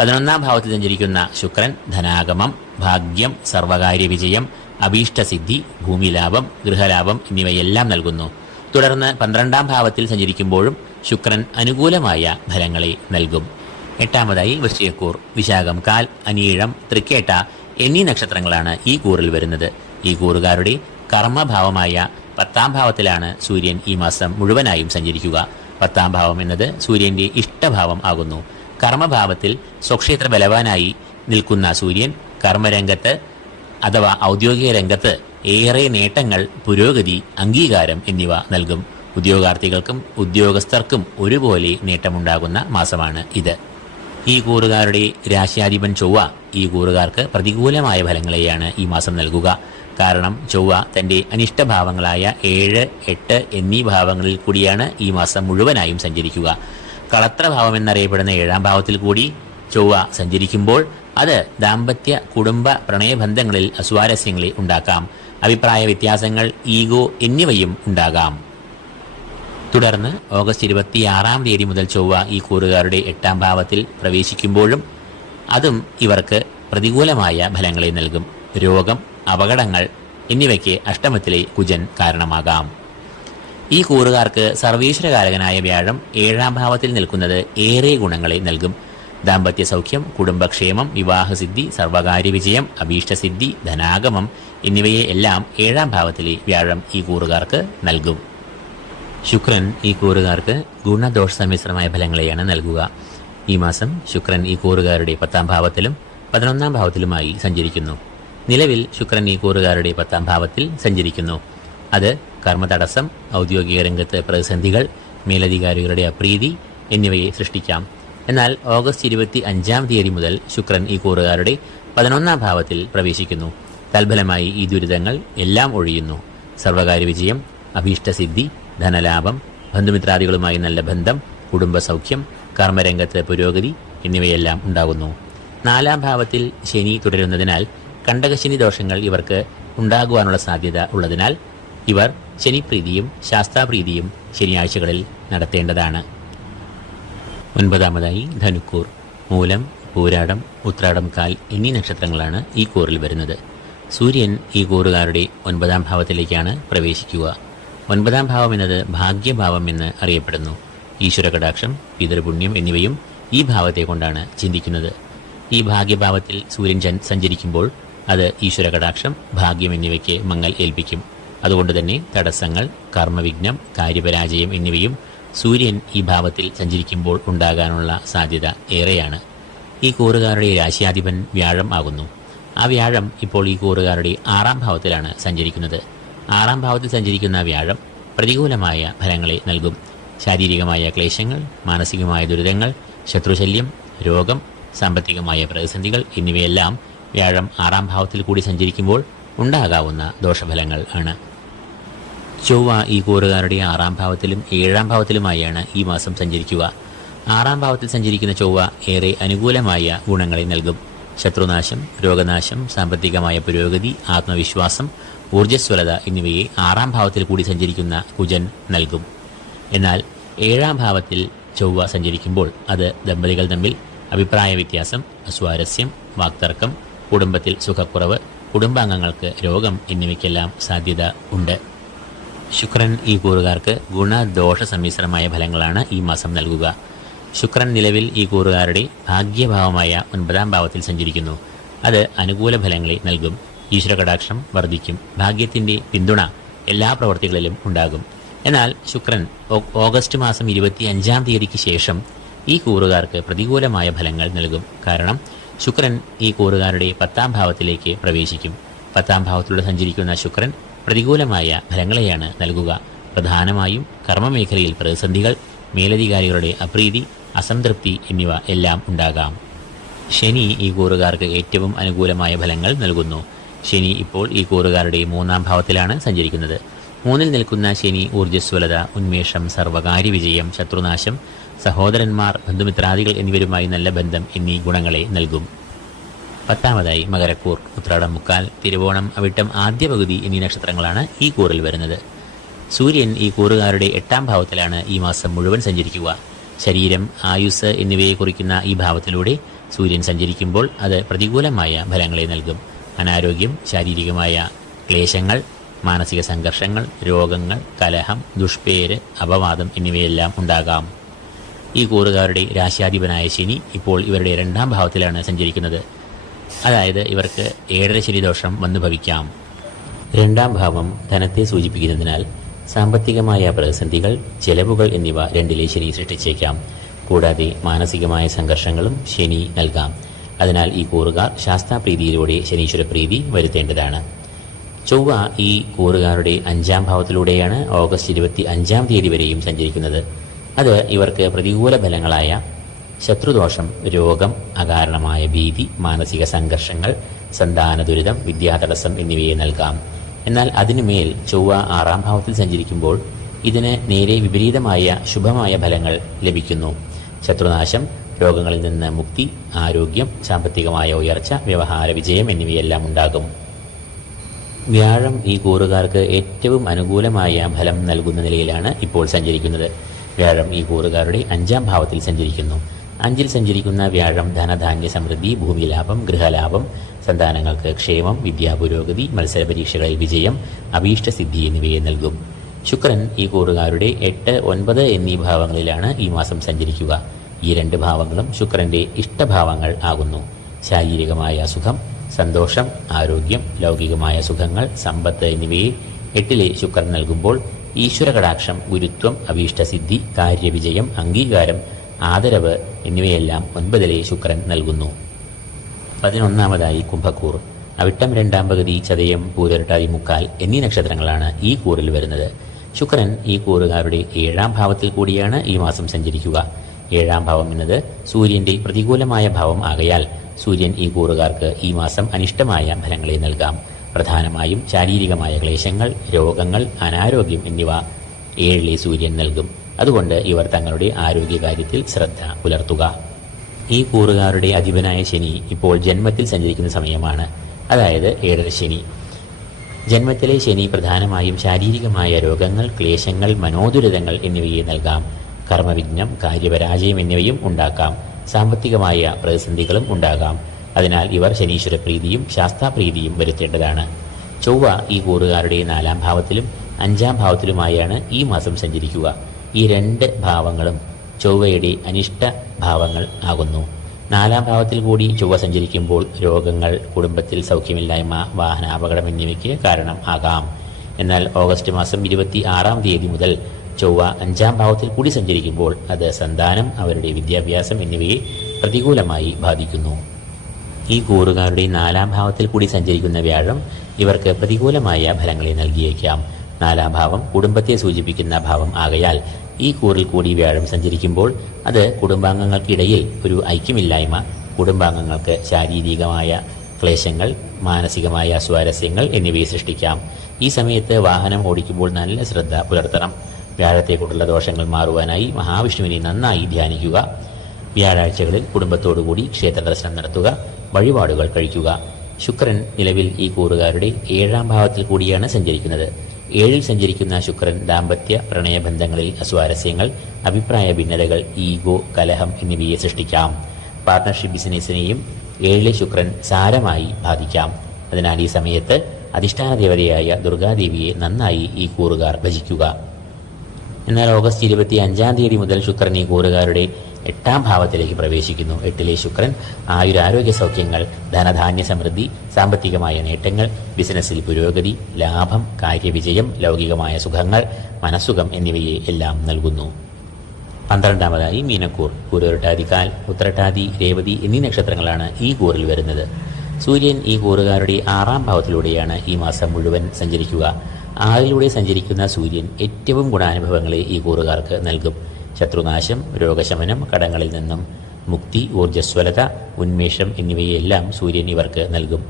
11-ാം ഭാവത്തിൽ സഞ്ചരിക്കുന്ന ശുക്രൻ ധനാഗമം, ഭാഗ്യം, സർവകാര്യ വിജയം, അഭീഷ്ടസിദ്ധി, ഭൂമിലാഭം, ഗൃഹലാഭം എന്നിവയെല്ലാം നൽകുന്നു. തുടർന്ന് 12-ാം ഭാവത്തിൽ സഞ്ചരിക്കുമ്പോഴും ശുക്രൻ അനുകൂലമായ ഫലങ്ങളെ നൽകും. 8-ാമതായി വൃശ്ചികക്കൂർ. വിശാഖം, കാൽ, അനീഴം, തൃക്കേട്ട എന്നീ നക്ഷത്രങ്ങളാണ് ഈ കൂറിൽ വരുന്നത്. ഈ കൂറുകാരുടെ കർമ്മഭാവമായ 10-ാം ഭാവത്തിലാണ് സൂര്യൻ ഈ മാസം മുഴുവനായും സഞ്ചരിക്കുക. 10-ാം ഭാവം എന്നത് സൂര്യന്റെ ഇഷ്ടഭാവം ആകുന്നു. കർമ്മഭാവത്തിൽ സ്വക്ഷേത്ര ബലവാനായി നിൽക്കുന്ന സൂര്യൻ കർമ്മരംഗത്ത് അഥവാ ഔദ്യോഗിക രംഗത്ത് ഏറെ നേട്ടങ്ങൾ, പുരോഗതി, അംഗീകാരം എന്നിവ നൽകും. ഉദ്യോഗാർത്ഥികൾക്കും ഉദ്യോഗസ്ഥർക്കും ഒരുപോലെ നേട്ടമുണ്ടാകുന്ന മാസമാണ് ഇത്. ഈ കൂറുകാരുടെ രാശ്യാധിപൻ ചൊവ്വ ഈ കൂറുകാർക്ക് പ്രതികൂലമായ ഫലങ്ങളെയാണ് ഈ മാസം നൽകുക. കാരണം ചൊവ്വ തന്റെ അനിഷ്ടഭാവങ്ങളായ 7, 8 എന്നീ ഭാവങ്ങളിൽ കൂടിയാണ് ഈ മാസം മുഴുവനായും സഞ്ചരിക്കുക. കളത്രഭാവം എന്നറിയപ്പെടുന്ന 7-ാം ഭാവത്തിൽ കൂടി ചൊവ്വ സഞ്ചരിക്കുമ്പോൾ അത് ദാമ്പത്യ, കുടുംബ, പ്രണയബന്ധങ്ങളിൽ അസ്വാരസ്യങ്ങളെ ഉണ്ടാക്കാം. അഭിപ്രായ വ്യത്യാസങ്ങൾ, ഈഗോ എന്നിവയും ഉണ്ടാകാം. തുടർന്ന് ഓഗസ്റ്റ് 26-ാം തീയതി മുതൽ ചൊവ്വ ഈ കൂറുകാരുടെ 8-ാം ഭാവത്തിൽ പ്രവേശിക്കുമ്പോഴും അതും ഇവർക്ക് പ്രതികൂലമായ ഫലങ്ങളെ നൽകും. രോഗം, അപകടങ്ങൾ എന്നിവയ്ക്ക് അഷ്ടമത്തിലെ കുജൻ കാരണമാകാം. ഈ കൂറുകാർക്ക് സർവീശ്വരകാരകനായ വ്യാഴം 7-ാം ഭാവത്തിൽ നിൽക്കുന്നത് ഏറെ ഗുണങ്ങളെ നൽകും. ദാമ്പത്യ സൗഖ്യം, കുടുംബക്ഷേമം, വിവാഹസിദ്ധി, സർവകാര്യ വിജയം, അഭീഷ്ടസിദ്ധി, ധനാഗമം എന്നിവയെ എല്ലാം 7-ാം ഭാവത്തിലെ വ്യാഴം ഈ കൂറുകാർക്ക് നൽകും. ശുക്രൻ ഈ കൂറുകാർക്ക് ഗുണദോഷ സമ്മിശ്രമായ ഫലങ്ങളെയാണ് നൽകുക. ഈ മാസം ശുക്രൻ ഈ കൂറുകാരുടെ 10-ാം ഭാവത്തിലും 11-ാം ഭാവത്തിലുമായി സഞ്ചരിക്കുന്നു. നിലവിൽ ശുക്രൻ ഈ കൂറുകാരുടെ 10-ാം ഭാവത്തിൽ സഞ്ചരിക്കുന്നു. അത് കർമ്മതടസ്സം, ഔദ്യോഗിക രംഗത്ത് പ്രതിസന്ധികൾ, മേലധികാരികളുടെ അപ്രീതി എന്നിവയെ സൃഷ്ടിക്കാം. എന്നാൽ ഓഗസ്റ്റ് 25-ാം തീയതി മുതൽ ശുക്രൻ ഈ കൂറുകാരുടെ 11-ാം ഭാവത്തിൽ പ്രവേശിക്കുന്നു. തൽഫലമായി ഈ ദുരിതങ്ങൾ എല്ലാം ഒഴിയുന്നു. സർവകാര്യ വിജയം, അഭീഷ്ടസിദ്ധി, ധനലാഭം, ബന്ധുമിത്രാദികളുമായി നല്ല ബന്ധം, കുടുംബസൗഖ്യം, കർമ്മരംഗത്ത് പുരോഗതി എന്നിവയെല്ലാം ഉണ്ടാകുന്നു. 4-ാം ഭാവത്തിൽ ശനി തുടരുന്നതിനാൽ കണ്ടകശനി ദോഷങ്ങൾ ഇവർക്ക് ഉണ്ടാകുവാനുള്ള സാധ്യത ഉള്ളതിനാൽ ഇവർ ശനിപ്രീതിയും ശാസ്താപ്രീതിയും ശനിയാഴ്ചകളിൽ നടത്തേണ്ടതാണ്. 9-ാമതായി ധനുക്കൂർ. മൂലം, പൂരാടം, ഉത്രാടം, കാൽ എന്നീ നക്ഷത്രങ്ങളാണ് ഈ കൂറിൽ വരുന്നത്. സൂര്യൻ ഈ കൂറുകാരുടെ 9-ാം ഭാവത്തിലേക്കാണ് പ്രവേശിക്കുക. 9-ാം ഭാവം എന്നത് ഭാഗ്യഭാവം എന്ന് അറിയപ്പെടുന്നു. ഈശ്വരകടാക്ഷം, പിതൃപുണ്യം എന്നിവയും ഈ ഭാവത്തെ കൊണ്ടാണ് ചിന്തിക്കുന്നത്. ഈ ഭാഗ്യഭാവത്തിൽ സൂര്യൻ സഞ്ചരിക്കുമ്പോൾ അത് ഈശ്വരകടാക്ഷം, ഭാഗ്യം എന്നിവയ്ക്ക് മങ്ങൽ ഏൽപ്പിക്കും. അതുകൊണ്ട് തന്നെ തടസ്സങ്ങൾ, കർമ്മവിഘ്നം, കാര്യപരാജയം എന്നിവയും സൂര്യൻ ഈ ഭാവത്തിൽ സഞ്ചരിക്കുമ്പോൾ ഉണ്ടാകാനുള്ള സാധ്യത ഏറെയാണ്. ഈ കൂറുകാരുടെ രാശ്യാധിപൻ വ്യാഴം ആകുന്നു. ആ വ്യാഴം ഇപ്പോൾ ഈ കൂറുകാരുടെ 6-ാം ഭാവത്തിലാണ് സഞ്ചരിക്കുന്നത്. 6-ാം ഭാവത്തിൽ സഞ്ചരിക്കുന്ന വ്യാഴം പ്രതികൂലമായ ഫലങ്ങളെ നൽകും. ശാരീരികമായ ക്ലേശങ്ങൾ, മാനസികമായ ദുരിതങ്ങൾ, ശത്രുശല്യം, രോഗം, സാമ്പത്തികമായ പ്രതിസന്ധികൾ എന്നിവയെല്ലാം വ്യാഴം 6-ാം ഭാവത്തിൽ കൂടി സഞ്ചരിക്കുമ്പോൾ ഉണ്ടാകാവുന്ന ദോഷഫലങ്ങൾ ആണ്. ചൊവ്വ ഈ കൂറുകാരുടെ 6-ാം ഭാവത്തിലും 7-ാം ഭാവത്തിലുമായാണ് ഈ മാസം സഞ്ചരിക്കുക. 6-ാം ഭാവത്തിൽ സഞ്ചരിക്കുന്ന ചൊവ്വ ഏറെ അനുകൂലമായ ഗുണങ്ങളെ നൽകും. ശത്രുനാശം, രോഗനാശം, സാമ്പത്തികമായ പുരോഗതി, ആത്മവിശ്വാസം, ഊർജ്ജസ്വലത എന്നിവയെ 6-ാം ഭാവത്തിൽ കൂടി സഞ്ചരിക്കുന്ന കുജൻ നൽകും. എന്നാൽ 7-ാം ഭാവത്തിൽ ചൊവ്വ സഞ്ചരിക്കുമ്പോൾ അത് ദമ്പതികൾ തമ്മിൽ അഭിപ്രായ വ്യത്യാസം, അസ്വാരസ്യം, വാക്തർക്കം, കുടുംബത്തിൽ സുഖക്കുറവ്, കുടുംബാംഗങ്ങൾക്ക് രോഗം എന്നിവയ്ക്കെല്ലാം സാധ്യത ഉണ്ട്. ശുക്രൻ ഈ കൂറുകാർക്ക് ഗുണദോഷ സമ്മിശ്രമായ ഫലങ്ങളാണ് ഈ മാസം നൽകുക. ശുക്രൻ നിലവിൽ ഈ കൂറുകാരുടെ ഭാഗ്യഭാവമായ 9-ാം ഭാവത്തിൽ സഞ്ചരിക്കുന്നു. അത് അനുകൂല ഫലങ്ങളെ നൽകും. ഈശ്വരകടാക്ഷം വർദ്ധിക്കും. ഭാഗ്യത്തിന്റെ പിന്തുണ എല്ലാ പ്രവൃത്തികളിലും ഉണ്ടാകും. എന്നാൽ ശുക്രൻ ഓഗസ്റ്റ് മാസം 25-ാം തീയതിക്ക് ശേഷം ഈ കൂറുകാർക്ക് പ്രതികൂലമായ ഫലങ്ങൾ നൽകും. കാരണം ശുക്രൻ ഈ കൂറുകാരുടെ 10-ാം ഭാവത്തിലേക്ക് പ്രവേശിക്കും. 10-ാം ഭാവത്തിലൂടെ സഞ്ചരിക്കുന്ന ശുക്രൻ പ്രതികൂലമായ ഫലങ്ങളെയാണ് നൽകുക. പ്രധാനമായും കർമ്മമേഖലയിൽ പ്രതിസന്ധികൾ, മേലധികാരികളുടെ അപ്രീതി, അസംതൃപ്തി എന്നിവ എല്ലാം ഉണ്ടാകാം. ശനി ഈ കൂറുകാർക്ക് ഏറ്റവും അനുകൂലമായ ഫലങ്ങൾ നൽകുന്നു. ശനി ഇപ്പോൾ ഈ കൂറുകാരുടെ 3-ാം ഭാവത്തിലാണ് സഞ്ചരിക്കുന്നത്. 3-ൽ നിൽക്കുന്ന ശനി ഊർജ്ജസ്വലത, ഉന്മേഷം, സർവകാര്യ വിജയം, ശത്രുനാശം, സഹോദരന്മാർ, ബന്ധുമിത്രാദികൾ എന്നിവരുമായി നല്ല ബന്ധം എന്നീ ഗുണങ്ങളെ നൽകും. 10-ാമതായി മകരക്കൂർ, ഉത്രാടം, മുക്കാൽ, തിരുവോണം, അവിട്ടം ആദ്യ പകുതി എന്നീ നക്ഷത്രങ്ങളാണ് ഈ കൂറിൽ വരുന്നത്. സൂര്യൻ ഈ കൂറുകാരുടെ 8-ാം ഭാവത്തിലാണ് ഈ മാസം മുഴുവൻ സഞ്ചരിക്കുക. ശരീരം, ആയുസ് എന്നിവയെ കുറിക്കുന്ന ഈ ഭാവത്തിലൂടെ സൂര്യൻ സഞ്ചരിക്കുമ്പോൾ അത് പ്രതികൂലമായ ഫലങ്ങളെ നൽകും. അനാരോഗ്യം, ശാരീരികമായ ക്ലേശങ്ങൾ, മാനസിക സംഘർഷങ്ങൾ, രോഗങ്ങൾ, കലഹം, ദുഷ്പേര്, അപവാദം എന്നിവയെല്ലാം ഉണ്ടാകാം. ഈ കൂറുകാരുടെ രാശ്യാധിപനായ ശനി ഇപ്പോൾ ഇവരുടെ 2-ാം ഭാവത്തിലാണ് സഞ്ചരിക്കുന്നത്. അതായത് ഇവർക്ക് 7.5 ശനി ദോഷം വന്നു ഭവിക്കാം. 2-ാം ഭാവം ധനത്തെ സൂചിപ്പിക്കുന്നതിനാൽ സാമ്പത്തികമായ പ്രതിസന്ധികൾ, ചെലവുകൾ എന്നിവ 2-ലെ ശനി സൃഷ്ടിച്ചേക്കാം. കൂടാതെ മാനസികമായ സംഘർഷങ്ങളും ശനി നൽകാം. അതിനാൽ ഈ കൂറുകാർ ശാസ്താപ്രീതിയിലൂടെ ശനീശ്വര പ്രീതി വരുത്തേണ്ടതാണ്. ചൊവ്വ ഈ കൂറുകാരുടെ 5-ാം ഭാവത്തിലൂടെയാണ് ഓഗസ്റ്റ് 25-ാം തീയതി വരെയും സഞ്ചരിക്കുന്നത്. അത് ഇവർക്ക് പ്രതികൂല ഫലങ്ങളായ ശത്രുദോഷം, രോഗം, അകാരണമായ ഭീതി, മാനസിക സംഘർഷങ്ങൾ, സന്താന ദുരിതം, വിദ്യാതടസ്സം എന്നിവയെ നൽകാം. എന്നാൽ അതിനുമേൽ ചൊവ്വ 6-ാം ഭാവത്തിൽ സഞ്ചരിക്കുമ്പോൾ ഇതിന് നേരെ വിപരീതമായ ശുഭമായ ഫലങ്ങൾ ലഭിക്കുന്നു. ശത്രുനാശം, രോഗങ്ങളിൽ നിന്ന് മുക്തി, ആരോഗ്യം, സാമ്പത്തികമായ ഉയർച്ച, വ്യവഹാര വിജയം എന്നിവയെല്ലാം ഉണ്ടാകും. വ്യാഴം ഈ കൂറുകാർക്ക് ഏറ്റവും അനുകൂലമായ ഫലം നൽകുന്ന നിലയിലാണ് ഇപ്പോൾ സഞ്ചരിക്കുന്നത്. വ്യാഴം ഈ കൂറുകാരുടെ 5-ാം ഭാവത്തിൽ സഞ്ചരിക്കുന്നു. 5-ൽ സഞ്ചരിക്കുന്ന വ്യാഴം ധനധാന്യ സമൃദ്ധി, ഭൂമിലാഭം, ഗൃഹലാഭം, സന്താനങ്ങൾക്ക് ക്ഷേമം, വിദ്യാപുരോഗതി, മത്സര പരീക്ഷകളിൽ വിജയം, അഭീഷ്ടസിദ്ധി എന്നിവയെ നൽകും. ശുക്രൻ ഈ കൂറുകാരുടെ 8, 9 എന്നീ ഭാവങ്ങളിലാണ് ഈ മാസം സഞ്ചരിക്കുക. ഈ 2 ഭാവങ്ങളും ശുക്രന്റെ ഇഷ്ടഭാവങ്ങൾ ആകുന്നു. ശാരീരികമായ സുഖം, സന്തോഷം, ആരോഗ്യം, ലൗകികമായ സുഖങ്ങൾ, സമ്പത്ത് എന്നിവയെ 8-ലെ ശുക്രൻ നൽകുമ്പോൾ ഈശ്വര കടാക്ഷം, ഗുരുത്വം, അഭീഷ്ടസിദ്ധി, കാര്യവിജയം, അംഗീകാരം, ആദരവ് എന്നിവയെല്ലാം 9-ലെ ശുക്രൻ നൽകുന്നു. 11-ാമതായി കുംഭക്കൂർ, അവിട്ടം 2-ാം പകുതി, ചതയം, പൂരട്ടാതി, മുക്കാൽ എന്നീ നക്ഷത്രങ്ങളാണ് ഈ കൂറിൽ വരുന്നത്. ശുക്രൻ ഈ കൂറുകാരുടെ 7-ാം ഭാവത്തിൽ കൂടിയാണ് ഈ മാസം സഞ്ചരിക്കുക. 7-ാം ഭാവം എന്നത് സൂര്യന്റെ പ്രതികൂലമായ ഭാവം ആകയാൽ സൂര്യൻ ഈ കൂറുകാർക്ക് ഈ മാസം അനിഷ്ടമായ ഫലങ്ങളെ നൽകാം. പ്രധാനമായും ശാരീരികമായ ക്ലേശങ്ങൾ, രോഗങ്ങൾ, അനാരോഗ്യം എന്നിവ 7-ലെ സൂര്യൻ നൽകും. അതുകൊണ്ട് ഇവർ തങ്ങളുടെ ആരോഗ്യകാര്യത്തിൽ ശ്രദ്ധ പുലർത്തുക. ഈ കൂറുകാരുടെ അധിപനായ ശനി ഇപ്പോൾ ജന്മത്തിൽ സഞ്ചരിക്കുന്ന സമയമാണ്. അതായത് 7.5 ശനി. ജന്മത്തിലെ ശനി പ്രധാനമായും ശാരീരികമായ രോഗങ്ങൾ, ക്ലേശങ്ങൾ, മനോദുരിതങ്ങൾ എന്നിവയെ നൽകാം. കർമ്മവിഘ്നം, കാര്യപരാജയം എന്നിവയും ഉണ്ടാക്കാം. സാമ്പത്തികമായ പ്രതിസന്ധികളും ഉണ്ടാകാം. അതിനാൽ ഇവർ ശനീശ്വര പ്രീതിയും ശാസ്താപ്രീതിയും വരുത്തേണ്ടതാണ്. ചൊവ്വ ഈ കൂറുകാരുടെ 4-ാം ഭാവത്തിലും 5-ാം ഭാവത്തിലുമായാണ് ഈ മാസം സഞ്ചരിക്കുക. ഈ 2 ഭാവങ്ങളും ചൊവ്വയുടെ അനിഷ്ട ഭാവങ്ങൾ ആകുന്നു. 4-ാം ഭാവത്തിൽ കൂടി ചൊവ്വ സഞ്ചരിക്കുമ്പോൾ രോഗങ്ങൾ, കുടുംബത്തിൽ സൗഖ്യമില്ലായ്മ, വാഹനാപകടം എന്നിവയ്ക്ക് കാരണം ആകാം. എന്നാൽ ഓഗസ്റ്റ് മാസം 26-ാം തീയതി മുതൽ ചൊവ്വ 5-ാം ഭാവത്തിൽ കൂടി സഞ്ചരിക്കുമ്പോൾ അത് സന്താനം, അവരുടെ വിദ്യാഭ്യാസം എന്നിവയെ പ്രതികൂലമായി ബാധിക്കുന്നു. ഈ കൂറുകാരുടെ 4-ാം ഭാവത്തിൽ കൂടി സഞ്ചരിക്കുന്ന വ്യാഴം ഇവർക്ക് പ്രതികൂലമായ ഫലങ്ങളെ നൽകിയേക്കാം. 4-ാം ഭാവം കുടുംബത്തെ സൂചിപ്പിക്കുന്ന ഭാവം ആകയാൽ ഈ കൂറിൽ കൂടി വ്യാഴം സഞ്ചരിക്കുമ്പോൾ അത് കുടുംബാംഗങ്ങൾക്കിടയിൽ ഒരു ഐക്യമില്ലായ്മ, കുടുംബാംഗങ്ങൾക്ക് ശാരീരികമായ ക്ലേശങ്ങൾ, മാനസികമായ സ്വാരസ്യങ്ങൾ എന്നിവയെ സൃഷ്ടിക്കാം. ഈ സമയത്ത് വാഹനം ഓടിക്കുമ്പോൾ നല്ല ശ്രദ്ധ പുലർത്തണം. വ്യാഴത്തെക്കൊണ്ടുള്ള ദോഷങ്ങൾ മാറുവാനായി മഹാവിഷ്ണുവിനെ നന്നായി ധ്യാനിക്കുക. വ്യാഴാഴ്ചകളിൽ കുടുംബത്തോടുകൂടി ക്ഷേത്ര ദർശനം നടത്തുക, വഴിപാടുകൾ കഴിക്കുക. ശുക്രൻ നിലവിൽ ഈ കൂറുകാരുടെ 7-ാം ഭാവത്തിൽ കൂടിയാണ് സഞ്ചരിക്കുന്നത്. 7-ൽ സഞ്ചരിക്കുന്ന ശുക്രൻ ദാമ്പത്യ പ്രണയബന്ധങ്ങളിൽ അസ്വാരസ്യങ്ങൾ, അഭിപ്രായ ഭിന്നതകൾ, ഈഗോ, കലഹം എന്നിവയെ സൃഷ്ടിക്കാം. പാർട്ണർഷിപ്പ് ബിസിനസ്സിനെയും 7-ലെ ശുക്രൻ സാരമായി ബാധിക്കാം. അതിനാൽ ഈ സമയത്ത് അധിഷ്ഠാന ദേവതയായ ദുർഗാദേവിയെ നന്നായി ഈ കൂറുകാർ ഭജിക്കുക. എന്നാൽ ഓഗസ്റ്റ് 25-ാം തീയതി മുതൽ ശുക്രൻ ഈ കൂറുകാരുടെ 8-ാം ഭാവത്തിലേക്ക് പ്രവേശിക്കുന്നു. 8-ലെ ശുക്രൻ ആയുരാരോഗ്യ സൗഖ്യങ്ങൾ, ധനധാന്യ സമൃദ്ധി, സാമ്പത്തികമായ നേട്ടങ്ങൾ, ബിസിനസ്സിൽ പുരോഗതി, ലാഭം, കാര്യവിജയം, ലൗകികമായ സുഖങ്ങൾ, മനസ്സുഖം എന്നിവയെ എല്ലാം നൽകുന്നു. 12-ാമതായി മീനക്കൂർ. പൂരോരുട്ടാതിക്കാൽ, ഉത്രട്ടാതി, രേവതി എന്നീ നക്ഷത്രങ്ങളാണ് ഈ കൂറിൽ വരുന്നത്. സൂര്യൻ ഈ കൂറുകാരുടെ 6-ാം ഭാവത്തിലൂടെയാണ് ഈ മാസം മുഴുവൻ സഞ്ചരിക്കുക. 6-ിലൂടെ സഞ്ചരിക്കുന്ന സൂര്യൻ ഏറ്റവും ഗുണാനുഭവങ്ങളെ ഈ കൂറുകാർക്ക് നൽകും. ശത്രുനാശം, രോഗശമനം, കടങ്ങളിൽ നിന്നും മുക്തി, ഊർജ്ജസ്വലത, ഉന്മേഷം എന്നിവയെല്ലാം സൂര്യൻ ഇവർക്ക് നൽകും.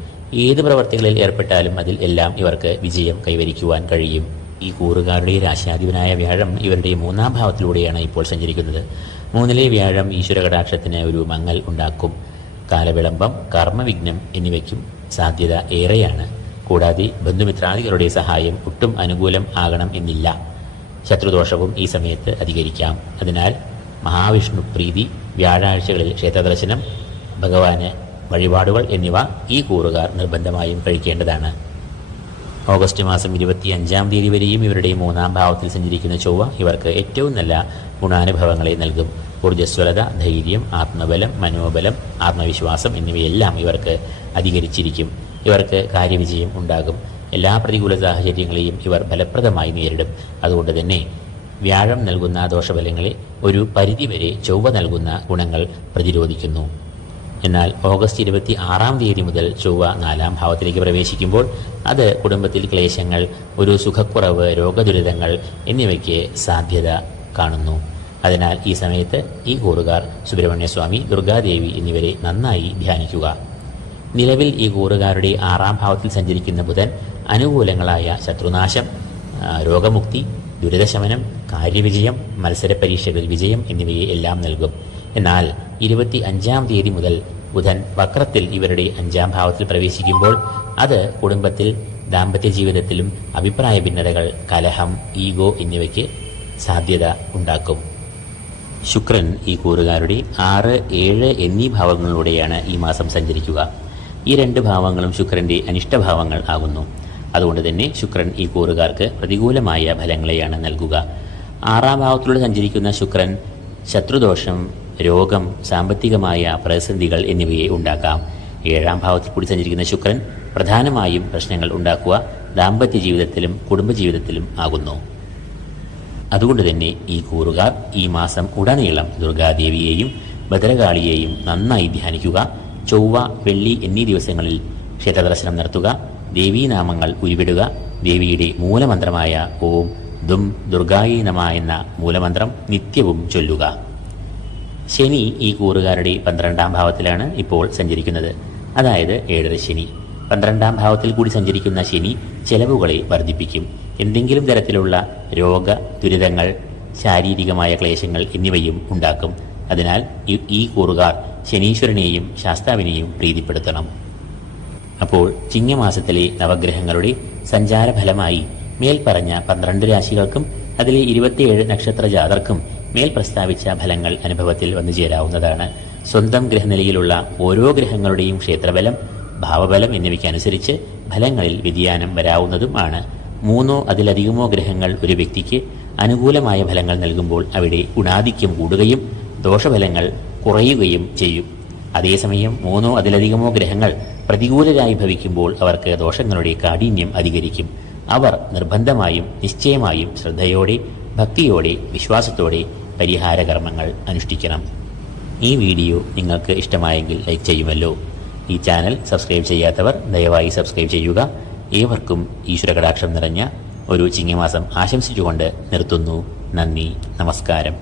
ഏത് പ്രവർത്തികളിൽ ഏർപ്പെട്ടാലും അതിൽ എല്ലാം ഇവർക്ക് വിജയം കൈവരിക്കുവാൻ കഴിയും. ഈ കൂറുകാരുടെ രാശാധിപനായ വ്യാഴം ഇവരുടെ 3-ാം ഭാവത്തിലൂടെയാണ് ഇപ്പോൾ സഞ്ചരിക്കുന്നത്. 3-ലെ വ്യാഴം ഈശ്വരകടാക്ഷത്തിന് ഒരു മങ്ങൽ ഉണ്ടാക്കും. കാലവിളംബം, കർമ്മവിഘ്നം എന്നിവയ്ക്കും സാധ്യത ഏറെയാണ്. കൂടാതെ ബന്ധുമിത്രാദികളുടെ സഹായം ഒട്ടും അനുകൂലം ആകണം എന്നില്ല. ശത്രുദോഷവും ഈ സമയത്ത് അധികരിക്കാം. അതിനാൽ മഹാവിഷ്ണു പ്രീതി, വ്യാഴാഴ്ചകളിൽ ക്ഷേത്രദർശനം, ഭഗവാന് വഴിപാടുകൾ എന്നിവ ഈ കൂറുകാർ നിർബന്ധമായും കഴിക്കേണ്ടതാണ്. ഓഗസ്റ്റ് മാസം 25-ാം തീയതി വരെയും ഇവരുടെ 3-ാം ഭാവത്തിൽ സഞ്ചരിക്കുന്ന ചൊവ്വ ഇവർക്ക് ഏറ്റവും നല്ല ഗുണാനുഭവങ്ങളെ നൽകും. ഊർജ്ജസ്വലത, ധൈര്യം, ആത്മബലം, മനോബലം, ആത്മവിശ്വാസം എന്നിവയെല്ലാം ഇവർക്ക് അധികരിച്ചിരിക്കും. ഇവർക്ക് കാര്യവിജയം ഉണ്ടാകും. എല്ലാ പ്രതികൂല സാഹചര്യങ്ങളെയും ഇവർ ഫലപ്രദമായി നേരിടും. അതുകൊണ്ട് തന്നെ വ്യാഴം നൽകുന്ന ദോഷഫലങ്ങളെ ഒരു പരിധിവരെ ചൊവ്വ നൽകുന്ന ഗുണങ്ങൾ പ്രതിരോധിക്കുന്നു. എന്നാൽ ഓഗസ്റ്റ് 26-ാം തീയതി മുതൽ ചൊവ്വ 4-ാം ഭാവത്തിലേക്ക് പ്രവേശിക്കുമ്പോൾ അത് കുടുംബത്തിൽ ക്ലേശങ്ങൾ, ഒരു സുഖക്കുറവ്, രോഗദുരിതങ്ങൾ എന്നിവയ്ക്ക് സാധ്യത കാണുന്നു. അതിനാൽ ഈ സമയത്ത് ഈ കൂറുകാർ സുബ്രഹ്മണ്യസ്വാമി, ദുർഗാദേവി എന്നിവരെ നന്നായി ധ്യാനിക്കുക. നിലവിൽ ഈ കൂറുകാരുടെ 6-ാം ഭാവത്തിൽ സഞ്ചരിക്കുന്ന ബുധൻ അനുകൂലങ്ങളായ ശത്രുനാശം, രോഗമുക്തി, ദുരിതശമനം, കാര്യവിജയം, മത്സര പരീക്ഷകളിൽ വിജയം എന്നിവയെ എല്ലാം നൽകും. എന്നാൽ 25-ാം തീയതി മുതൽ ബുധൻ വക്രത്തിൽ ഇവരുടെ 5-ാം ഭാവത്തിൽ പ്രവേശിക്കുമ്പോൾ അത് കുടുംബത്തിൽ, ദാമ്പത്യ ജീവിതത്തിലും അഭിപ്രായ ഭിന്നതകൾ, കലഹം, ഈഗോ എന്നിവയ്ക്ക് സാധ്യത ഉണ്ടാക്കും. ശുക്രൻ ഈ കൂറുകാരുടെ 6, 7 എന്നീ ഭാവങ്ങളിലൂടെയാണ് ഈ മാസം സഞ്ചരിക്കുക. ഈ 2 ഭാവങ്ങളും ശുക്രന്റെ അനിഷ്ടഭാവങ്ങൾ ആകുന്നു. അതുകൊണ്ട് തന്നെ ശുക്രൻ ഈ കൂറുകാർക്ക് പ്രതികൂലമായ ഫലങ്ങളെയാണ് നൽകുക. 6-ാം ഭാവത്തിലൂടെ സഞ്ചരിക്കുന്ന ശുക്രൻ ശത്രുദോഷം, രോഗം, സാമ്പത്തികമായ പ്രതിസന്ധികൾ എന്നിവയെ ഉണ്ടാക്കാം. 7-ാം ഭാവത്തിൽ കൂടി സഞ്ചരിക്കുന്ന ശുക്രൻ പ്രധാനമായും പ്രശ്നങ്ങൾ ഉണ്ടാക്കുക ദാമ്പത്യ ജീവിതത്തിലും കുടുംബജീവിതത്തിലും ആകുന്നു. അതുകൊണ്ട് തന്നെ ഈ കൂറുകാർ ഈ മാസം ഉടനീളം ദുർഗാദേവിയെയും ഭദ്രകാളിയെയും നന്നായി ധ്യാനിക്കുക. ചൊവ്വ, വെള്ളി എന്നീ ദിവസങ്ങളിൽ ക്ഷേത്രദർശനം നടത്തുക. ദേവീനാമങ്ങൾ ഉരുവിടുക. ദേവിയുടെ മൂലമന്ത്രമായ ഓം ദും ദുർഗായി നമ എന്ന മൂലമന്ത്രം നിത്യവും ചൊല്ലുക. ശനി ഈ കൂറുകാരുടെ 12-ാം ഭാവത്തിലാണ് ഇപ്പോൾ സഞ്ചരിക്കുന്നത്. അതായത് 7 ശനി. 12-ാം ഭാവത്തിൽ കൂടി സഞ്ചരിക്കുന്ന ശനി ചെലവുകളെ വർദ്ധിപ്പിക്കും. എന്തെങ്കിലും തരത്തിലുള്ള രോഗ ദുരിതങ്ങൾ, ശാരീരികമായ ക്ലേശങ്ങൾ എന്നിവയും ഉണ്ടാക്കും. അതിനാൽ ഈ കൂറുകാർ ശനീശ്വരനെയും ശാസ്താവിനെയും പ്രീതിപ്പെടുത്തണം. അപ്പോൾ ചിങ്ങമാസത്തിലെ നവഗ്രഹങ്ങളുടെ സഞ്ചാരഫലമായി മേൽപ്പറഞ്ഞ 12 രാശികൾക്കും അതിലെ 27 നക്ഷത്ര ജാതർക്കും മേൽ പ്രസ്താവിച്ച ഫലങ്ങൾ അനുഭവത്തിൽ വന്നു ചേരാവുന്നതാണ്. സ്വന്തം ഗ്രഹനിലയിലുള്ള ഓരോ ഗ്രഹങ്ങളുടെയും ക്ഷേത്രബലം, ഭാവബലം എന്നിവയ്ക്കനുസരിച്ച് ഫലങ്ങളിൽ വ്യതിയാനം വരാവുന്നതുമാണ്. 3 അതിലധികമോ ഗ്രഹങ്ങൾ ഒരു വ്യക്തിക്ക് അനുകൂലമായ ഫലങ്ങൾ നൽകുമ്പോൾ അവിടെ ഗുണാധിക്യം കൂടുകയും ദോഷഫലങ്ങൾ കുറയുകയും ചെയ്യും. അതേസമയം 3 അതിലധികമോ ഗ്രഹങ്ങൾ പ്രതികൂലരായി ഭവിക്കുമ്പോൾ അവർക്ക് ദോഷങ്ങളുടെ കാഠിന്യം അധികരിക്കും. അവർ നിർബന്ധമായും നിശ്ചയമായും ശ്രദ്ധയോടെ, ഭക്തിയോടെ, വിശ്വാസത്തോടെ പരിഹാരകർമ്മങ്ങൾ അനുഷ്ഠിക്കണം. ഈ വീഡിയോ നിങ്ങൾക്ക് ഇഷ്ടമായെങ്കിൽ ലൈക്ക് ചെയ്യുമല്ലോ. ഈ ചാനൽ സബ്സ്ക്രൈബ് ചെയ്യാത്തവർ ദയവായി സബ്സ്ക്രൈബ് ചെയ്യുക. ഏവർക്കും ഈശ്വരകടാക്ഷം നിറഞ്ഞ ഒരു ചിങ്ങമാസം ആശംസിച്ചുകൊണ്ട് നിർത്തുന്നു. നന്ദി, നമസ്കാരം.